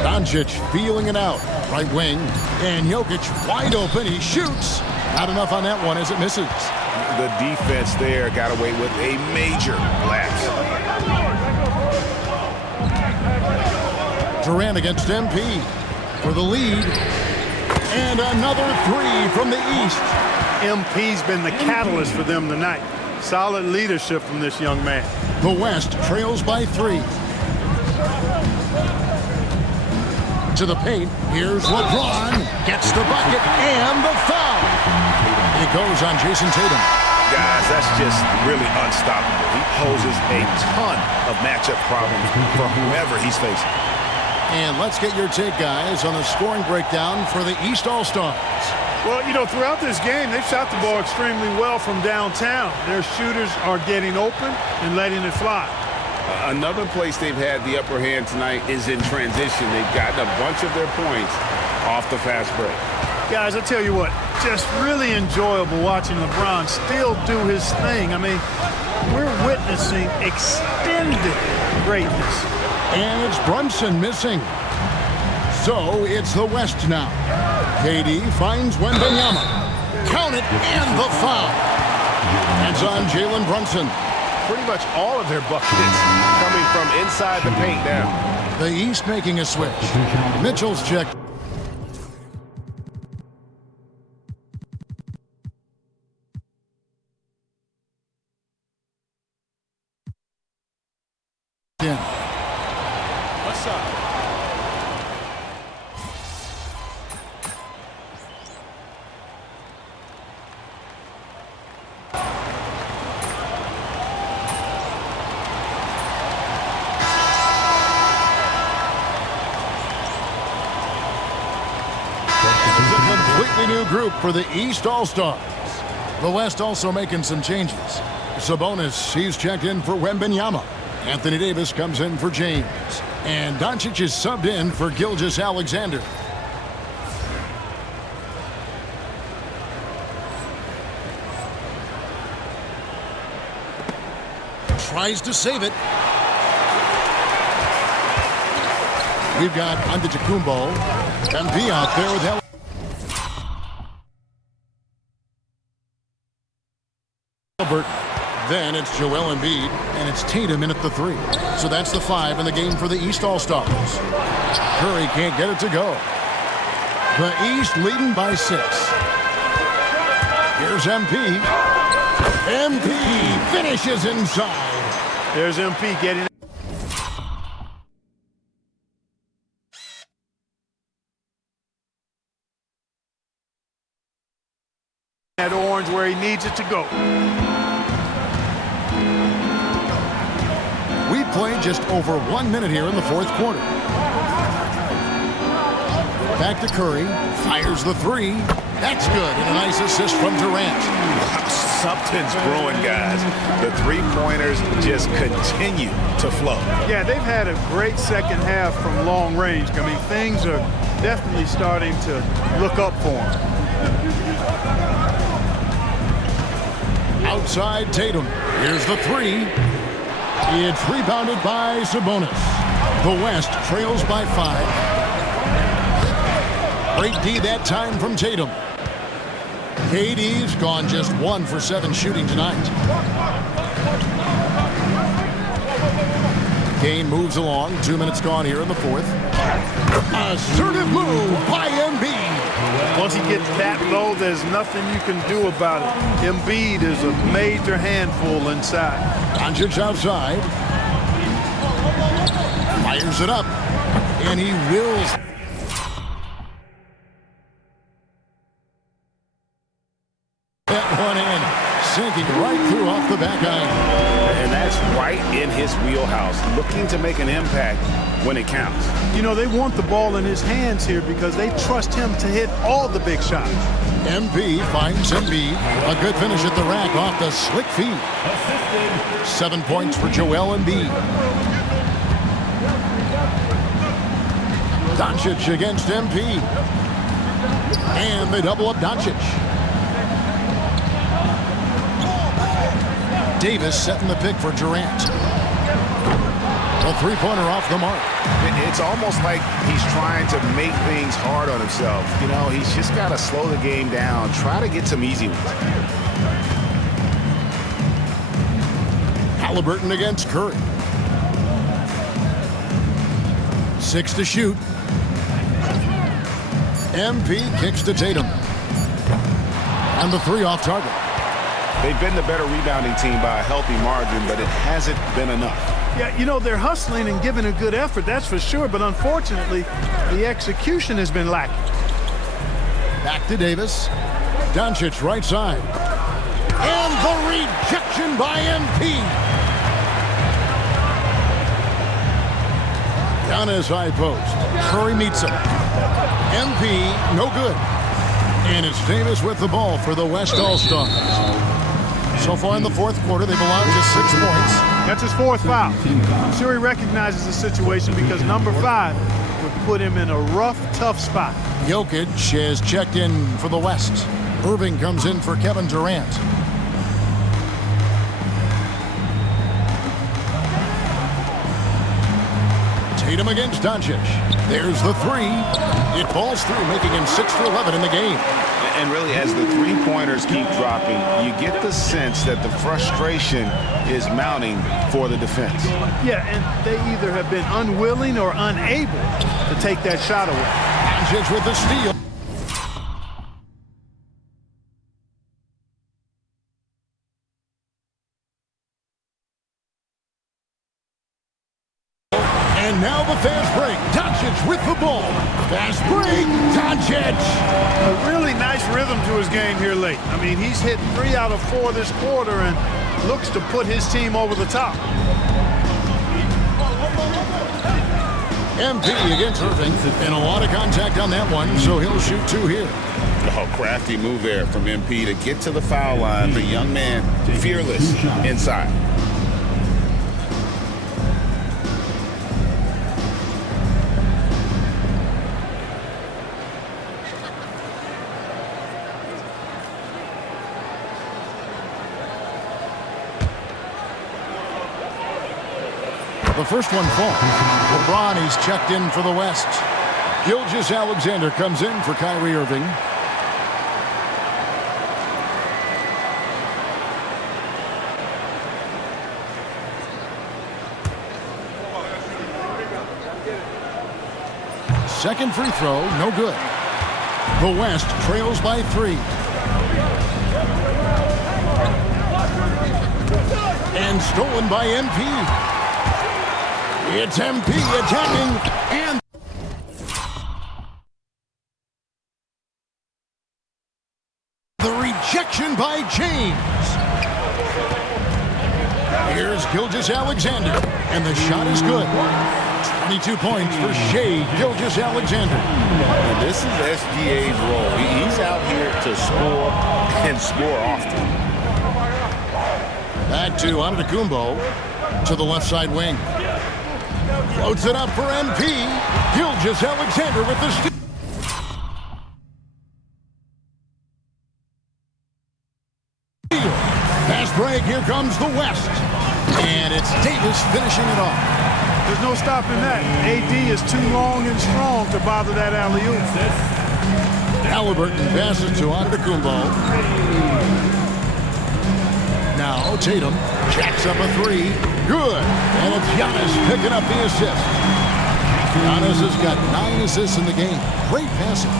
Doncic feeling it out. Right wing. And Jokic wide open. He shoots. Not enough on that one as it misses. The defense there got away with a major lapse. Durant against MP for the lead. And another three from the East. MP's been the catalyst for them tonight. Solid leadership from this young man. The West trails by 3. To the paint. Here's LeBron. Gets the bucket and the foul. It goes on Jason Tatum. Guys, that's just really unstoppable. He poses a ton of matchup problems for whoever he's facing. And let's get your take, guys, on the scoring breakdown for the East All-Stars. Well, you know, throughout this game, they've shot the ball extremely well from downtown. Their shooters are getting open and letting it fly. Another place they've had the upper hand tonight is in transition. They've gotten a bunch of their points off the fast break. Guys, I tell you what, just really enjoyable watching LeBron still do his thing. I mean, we're witnessing extended greatness. And it's Brunson missing. So it's the West now. KD finds Wembanyama. Count it, and the foul. That's on Jalen Brunson. Pretty much all of their buckets coming from inside the paint now. The East making a switch. Mitchell's checked. West side. Completely new group for the East All-Stars. The West also making some changes. Sabonis, he's checked in for Wembanyama. Anthony Davis comes in for James. And Doncic is subbed in for Gilgeous-Alexander. Tries to save it. We've got Antetokounmpo. MP out there with Albert. Then it's Joel Embiid, and it's Tatum in at the 3. So that's the 5 in the game for the East All-Stars. Curry can't get it to go. The East leading by 6. Here's MP. MP finishes inside. There's MP getting that orange where he needs it to go. We've played just over 1 minute here in the fourth quarter. Back to Curry. Fires the three. That's good. And a nice assist from Durant. Something's brewing, guys. The three-pointers just continue to flow. Yeah, they've had a great second half from long range. I mean, things are definitely starting to look up for them. Outside Tatum. Here's the three. It's rebounded by Sabonis. The West trails by 5. Great D that time from Tatum. KD's gone just 1 for 7 shooting tonight. Game moves along. 2 minutes gone here in the fourth. Assertive move by Embiid. Once he gets that low, there's nothing you can do about it. Embiid is a major handful inside. Doncic outside. Fires it up. And he wills. That one in. Sinking right through off the back iron. And that's right in his wheelhouse, looking to make an impact when it counts. You know, they want the ball in his hands here because they trust him to hit all the big shots. MP finds Embiid. A good finish at the rack off the slick feed. 7 points for Joel Embiid. Doncic against MP. And they double up Doncic. Davis setting the pick for Durant. A three-pointer off the mark. It's almost like he's trying to make things hard on himself. You know, he's just got to slow the game down, try to get some easy ones. Halliburton against Curry. 6 to shoot. MP kicks to Tatum. And the three off target. They've been the better rebounding team by a healthy margin, but it hasn't been enough. Yeah, you know, they're hustling and giving a good effort, that's for sure, but unfortunately, the execution has been lacking. Back to Davis. Doncic right side. And the rejection by MP. Down his high post. Curry meets him. MP, no good. And it's Davis with the ball for the West All-Stars. So far in the fourth quarter, they've allowed just 6 points. That's his 4th foul. I'm sure he recognizes the situation because number 5 would put him in a rough, tough spot. Jokic has checked in for the West. Irving comes in for Kevin Durant. Tatum against Doncic. There's the three. It falls through, making him 6 for 11 in the game. And really, as the three-pointers keep dropping, you get the sense that the frustration is mounting for the defense. Yeah, and they either have been unwilling or unable to take that shot away. Doncic with the steal. And now the fast break. Doncic with the ball. Fast break. Doncic. A really nice rhythm to his game here late. I mean, he's hit 3 out of 4 this quarter and looks to put his team over the top. MP against Irving. And a lot of contact on that one, so he'll shoot 2 here. Oh, crafty move there from MP to get to the foul line. The young man, fearless inside. The first one falls. LeBron, he's checked in for the West. Gilgeous-Alexander comes in for Kyrie Irving. Second free throw, no good. The West trails by 3. and stolen by MP. It's MP attacking, and the rejection by James. Here's Gilgeous-Alexander, and the shot is good. 22 points for Shai Gilgeous-Alexander. And this is SGA's role. He's out here to score and score often. Back to Antetokounmpo to the left side wing. Floats it up for MP. Gilgeous-Alexander with the steal. Fast break, here comes the West. And it's Davis finishing it off. There's no stopping that. AD is too long and strong to bother that alley-oop. Halliburton passes to Antetokounmpo. Now Tatum jacks up a three. Good. And it's Giannis picking up the assist. Giannis has got 9 assists in the game. Great passing.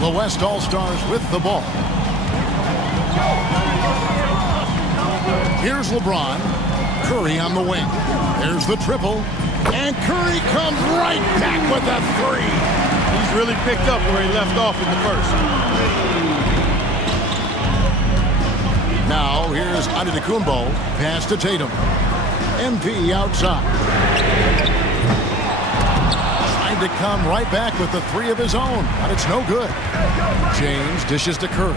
The West All-Stars with the ball. Here's LeBron. Curry on the wing. There's the triple. And Curry comes right back with a three. He's really picked up where he left off in the first. Now here's Antetokounmpo. Pass to Tatum. MP outside. Trying to come right back with the three of his own, but it's no good. James dishes to Curry.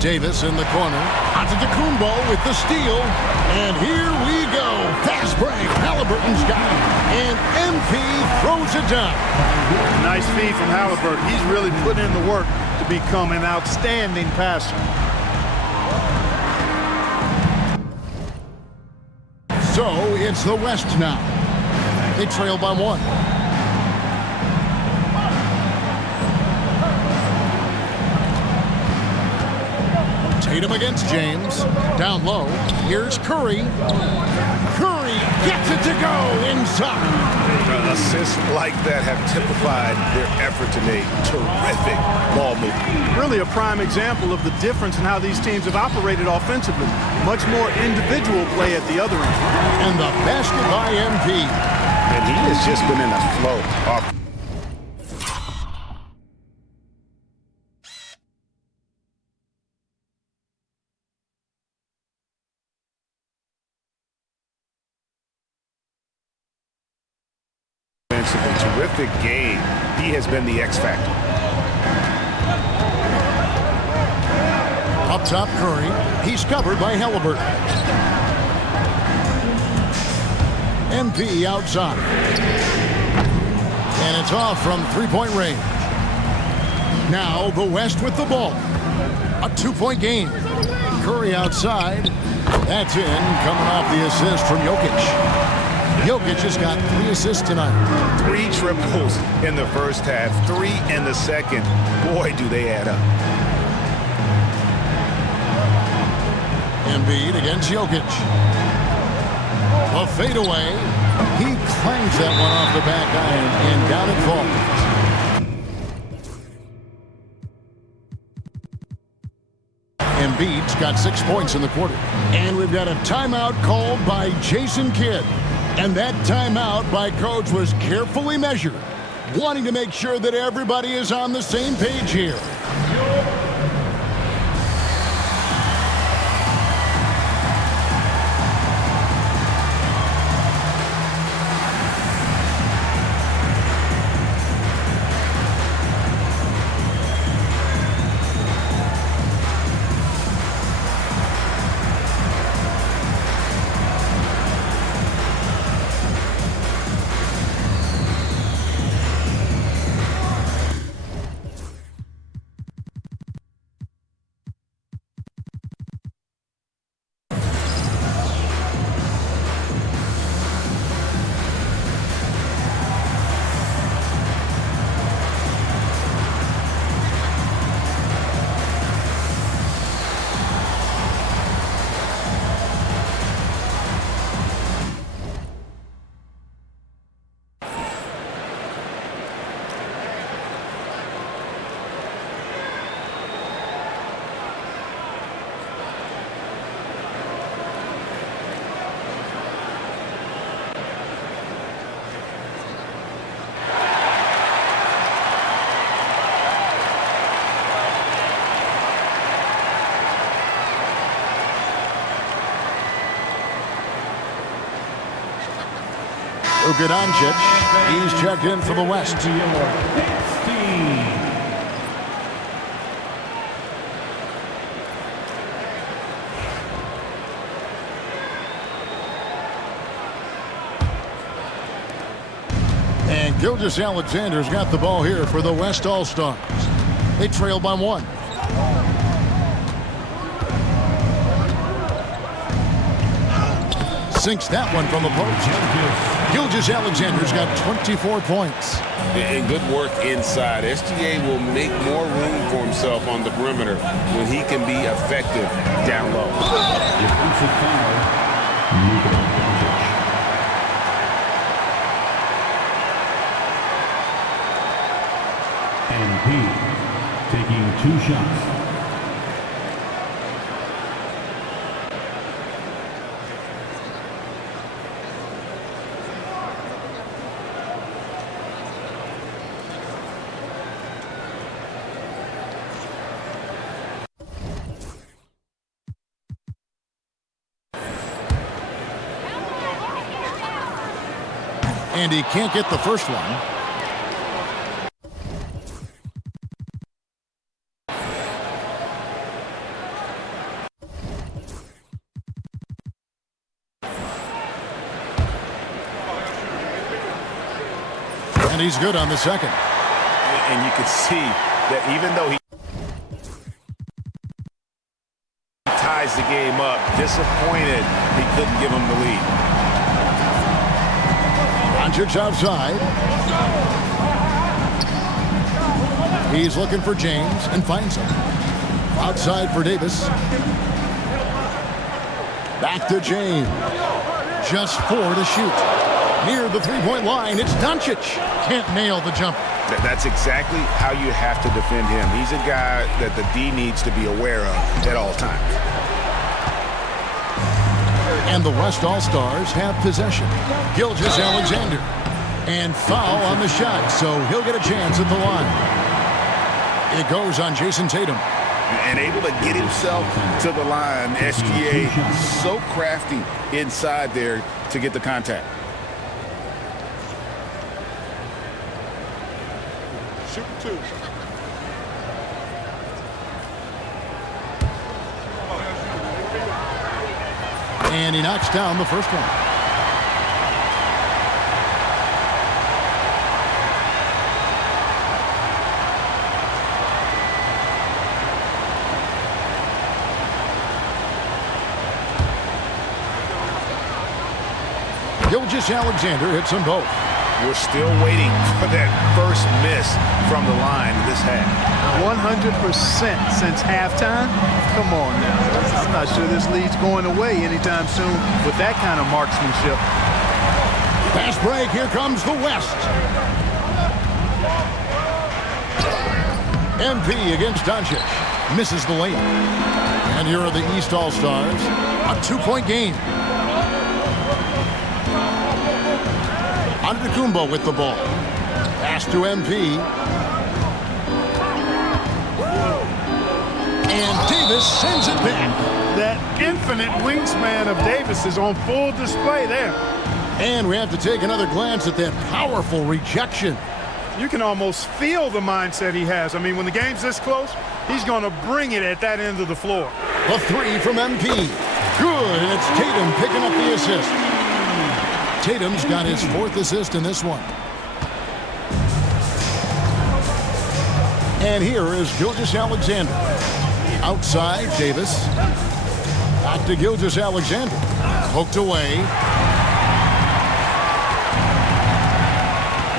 Davis in the corner. Antetokounmpo with the steal. And here we go. Fast break. Halliburton's got it. And MP throws it down. Nice feed from Halliburton. He's really putting in the work to become an outstanding passer. So it's the West now. They trail by 1. Tatum against James. Down low. Here's Curry. Curry gets it to go inside. Assists like that have typified their effort today. Terrific ball movement. Really a prime example of the difference in how these teams have operated offensively. Much more individual play at the other end. And the basket by MP. And he has just been in a flow. A terrific game. He has been the X factor. Up top, Curry. He's covered by Halliburton. MP outside. And it's off from three-point range. Now the West with the ball. A 2-point game. Curry outside. That's in, coming off the assist from Jokic. Jokic has got 3 assists tonight. 3 triples in the first half, 3 in the second. Boy, do they add up. Embiid against Jokic. A fadeaway. He clangs that one off the back iron, and down it falls. Embiid's got 6 points in the quarter. And we've got a timeout called by Jason Kidd. And that timeout by Coach was carefully measured, wanting to make sure that everybody is on the same page here. Luka Doncic, he's checked in for the West. And Gilgeous-Alexander's got the ball here for the West All-Stars. They trail by 1. Sinks that one from the post. Gilgeous-Alexander's got 24 points. And good work inside. SGA will make more room for himself on the perimeter when he can be effective down low. Defensive foul, Luka Doncic. And he taking 2 shots. And he can't get the first one. And he's good on the second. And you can see that even though he ties the game up, disappointed he couldn't give him the lead. Doncic outside. He's looking for James and finds him. Outside for Davis. Back to James. Just 4 to shoot. Near the three-point line, it's Doncic. Can't nail the jumper. That's exactly how you have to defend him. He's a guy that the D needs to be aware of at all times. And the West All-Stars have possession. Gilgeous-Alexander. And foul on the shot, so he'll get a chance at the line. It goes on Jason Tatum. And able to get himself to the line. SGA so crafty inside there to get the contact. Shoot 2. And he knocks down the first one. Gilgeous-Alexander hits them both. We're still waiting for that first miss from the line this half. 100% since halftime? Come on now. I'm not sure this lead's going away anytime soon with that kind of marksmanship. Fast break. Here comes the West. MP against Doncic. Misses the lane. And here are the East All-Stars. A 2-point game. Antetokounmpo with the ball. Pass to MP. And Davis sends it back. That infinite wingspan of Davis is on full display there. And we have to take another glance at that powerful rejection. You can almost feel the mindset he has. I mean, when the game's this close, he's going to bring it at that end of the floor. A 3 from MP. Good, and it's Tatum picking up the assist. Tatum's got his 4th assist in this one. And here is Gilgeous-Alexander. Outside, Davis. Back to Gilgeous-Alexander. Hooked away.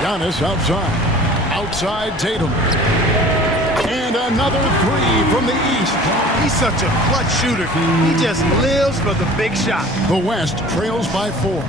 Giannis outside. Outside Tatum. And another 3 from the East. He's such a clutch shooter. He just lives for the big shot. The West trails by 4.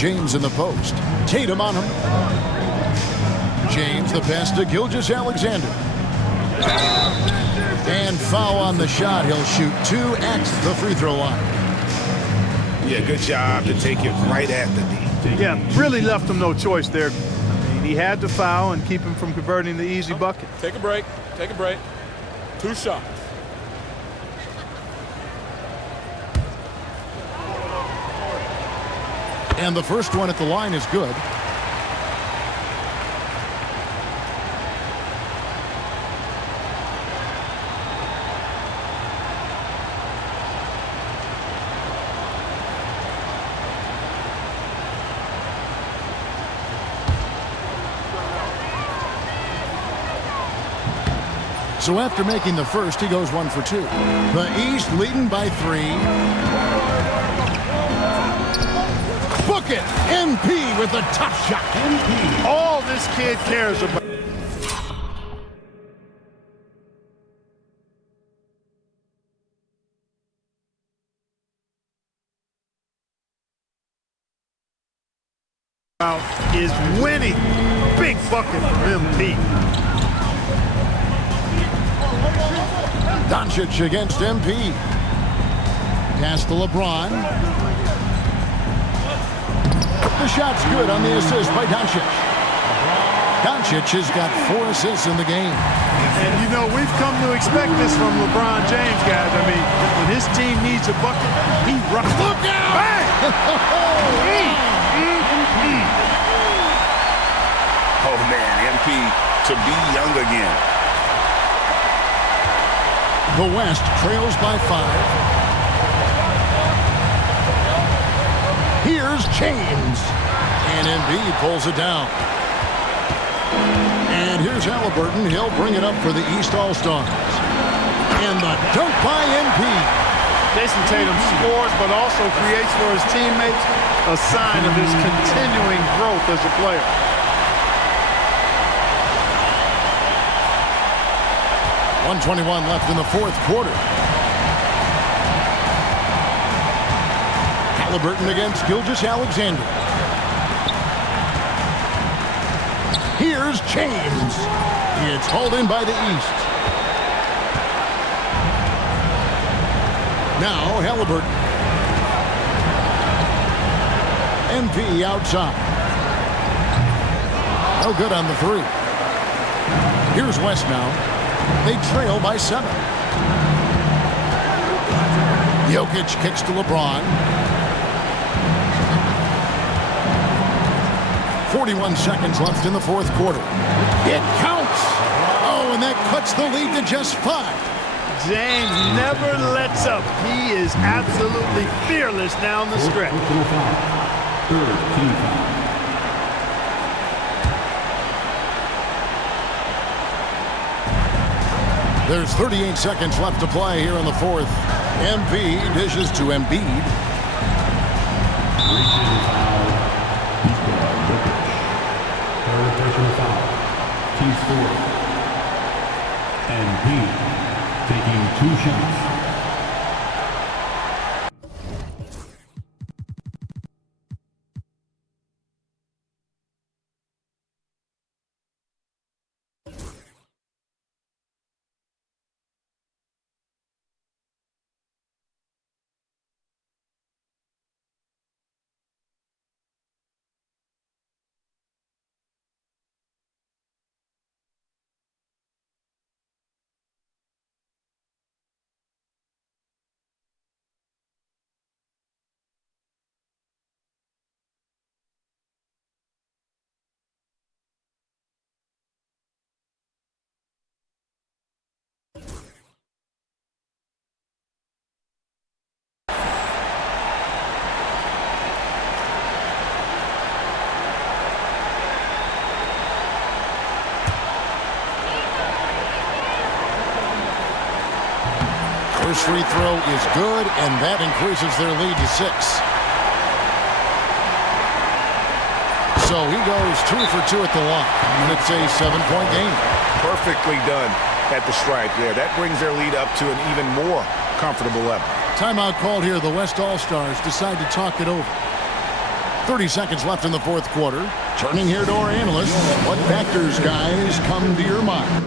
James in the post. Tatum on him. James the pass to Gilgeous-Alexander. And foul on the shot. He'll shoot 2 at the free throw line. Yeah, good job to take it right at the D. Yeah, really left him no choice there. I mean, he had to foul and keep him from converting the easy bucket. Take a break. Take a break. 2 shots. And the first one at the line is good. So after making the first, he goes 1 for 2. The East leading by 3. Book it! MP with a tough shot. MP. All this kid cares about. Is winning. Big bucket from MP. Doncic against MP. Pass to LeBron. The shot's good on the assist by Doncic. Doncic has got 4 assists in the game. And, you know, we've come to expect this from LeBron James, guys. I mean, when his team needs a bucket, he runs. Look out! Bang! Oh, man, MP to be young again. The West trails by 5. Here's James. And Embiid pulls it down. And here's Halliburton. He'll bring it up for the East All-Stars. And the dunk by Embiid. Jason Tatum scores, but also creates for his teammates a sign of his continuing growth as a player. .121 left in the 4th quarter. Halliburton against Gilgeous-Alexander. Here's James. It's hauled in by the East. Now Halliburton. MP outside. No good on the 3. Here's West now. They trail by 7. Jokic kicks to LeBron. 41 seconds left in the 4th quarter. It counts! Oh, and that cuts the lead to just 5. James never lets up. He is absolutely fearless down the stretch. There's 38 seconds left to play here in the 4th. MP dishes to Embiid. Personal foul. Team's 4th. Embiid taking 2 shots. First free throw is good, and that increases their lead to 6. So he goes 2 for 2 at the line, and it's a 7-point game. Perfectly done at the stripe there. That brings their lead up to an even more comfortable level. Timeout called here. The West All-Stars decide to talk it over. 30 seconds left in the fourth quarter. Turning here to our analysts. What factors, guys, come to your mind?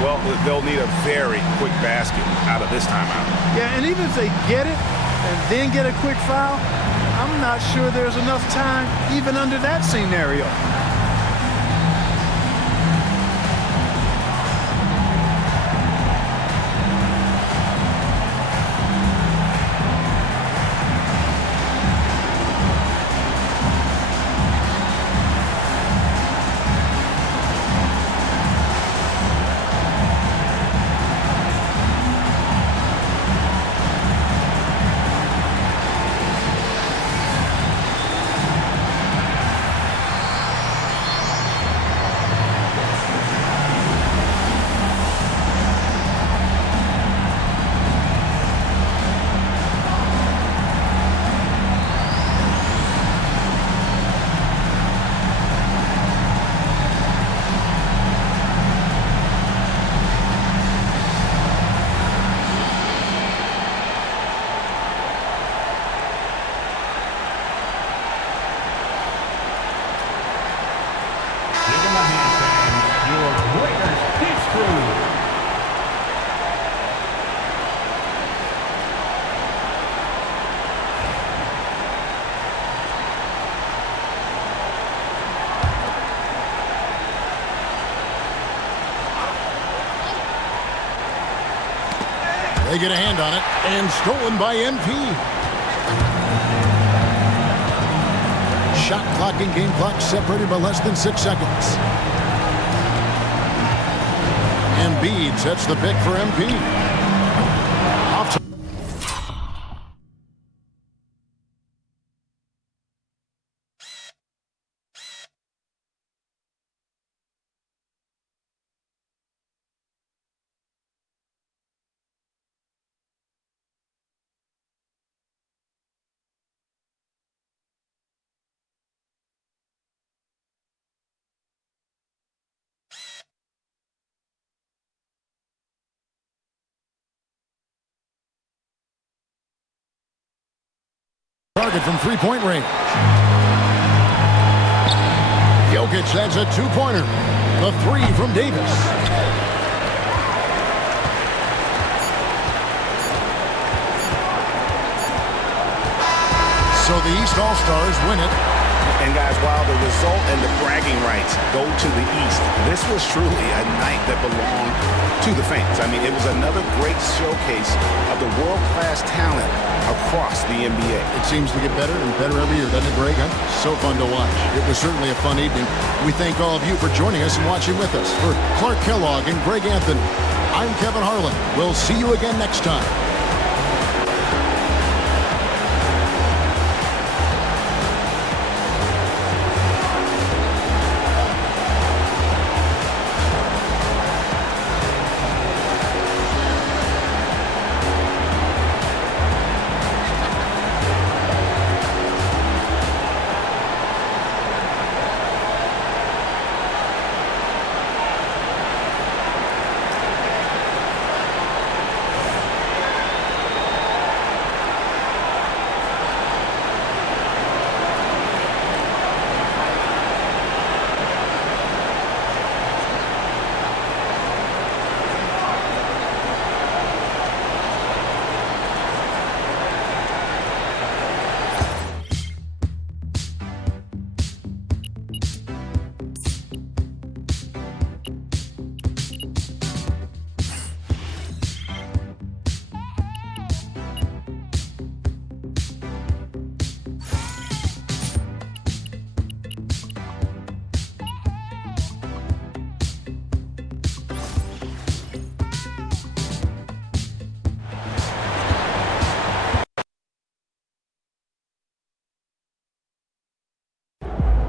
Well, they'll need a very quick basket out of this timeout. Yeah, and even if they get it and then get a quick foul, I'm not sure there's enough time even under that scenario. They get a hand on it, and stolen by MP. Shot clock and game clock separated by less than 6 seconds. Embiid sets the pick for MP. Off to target from three-point range. Jokic adds a two-pointer. The three from Davis. So the East All-Stars win it. And guys, while the result and the bragging rights go to the East, this was truly a night that belonged to the fans. I mean, it was another great showcase of the world-class talent across the NBA. It seems to get better and better every year, doesn't it, Greg? Huh? So fun to watch. It was certainly a fun evening. We thank all of you for joining us and watching with us. For Clark Kellogg and Greg Anthony, I'm Kevin Harlan. We'll see you again next time.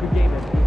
Your game is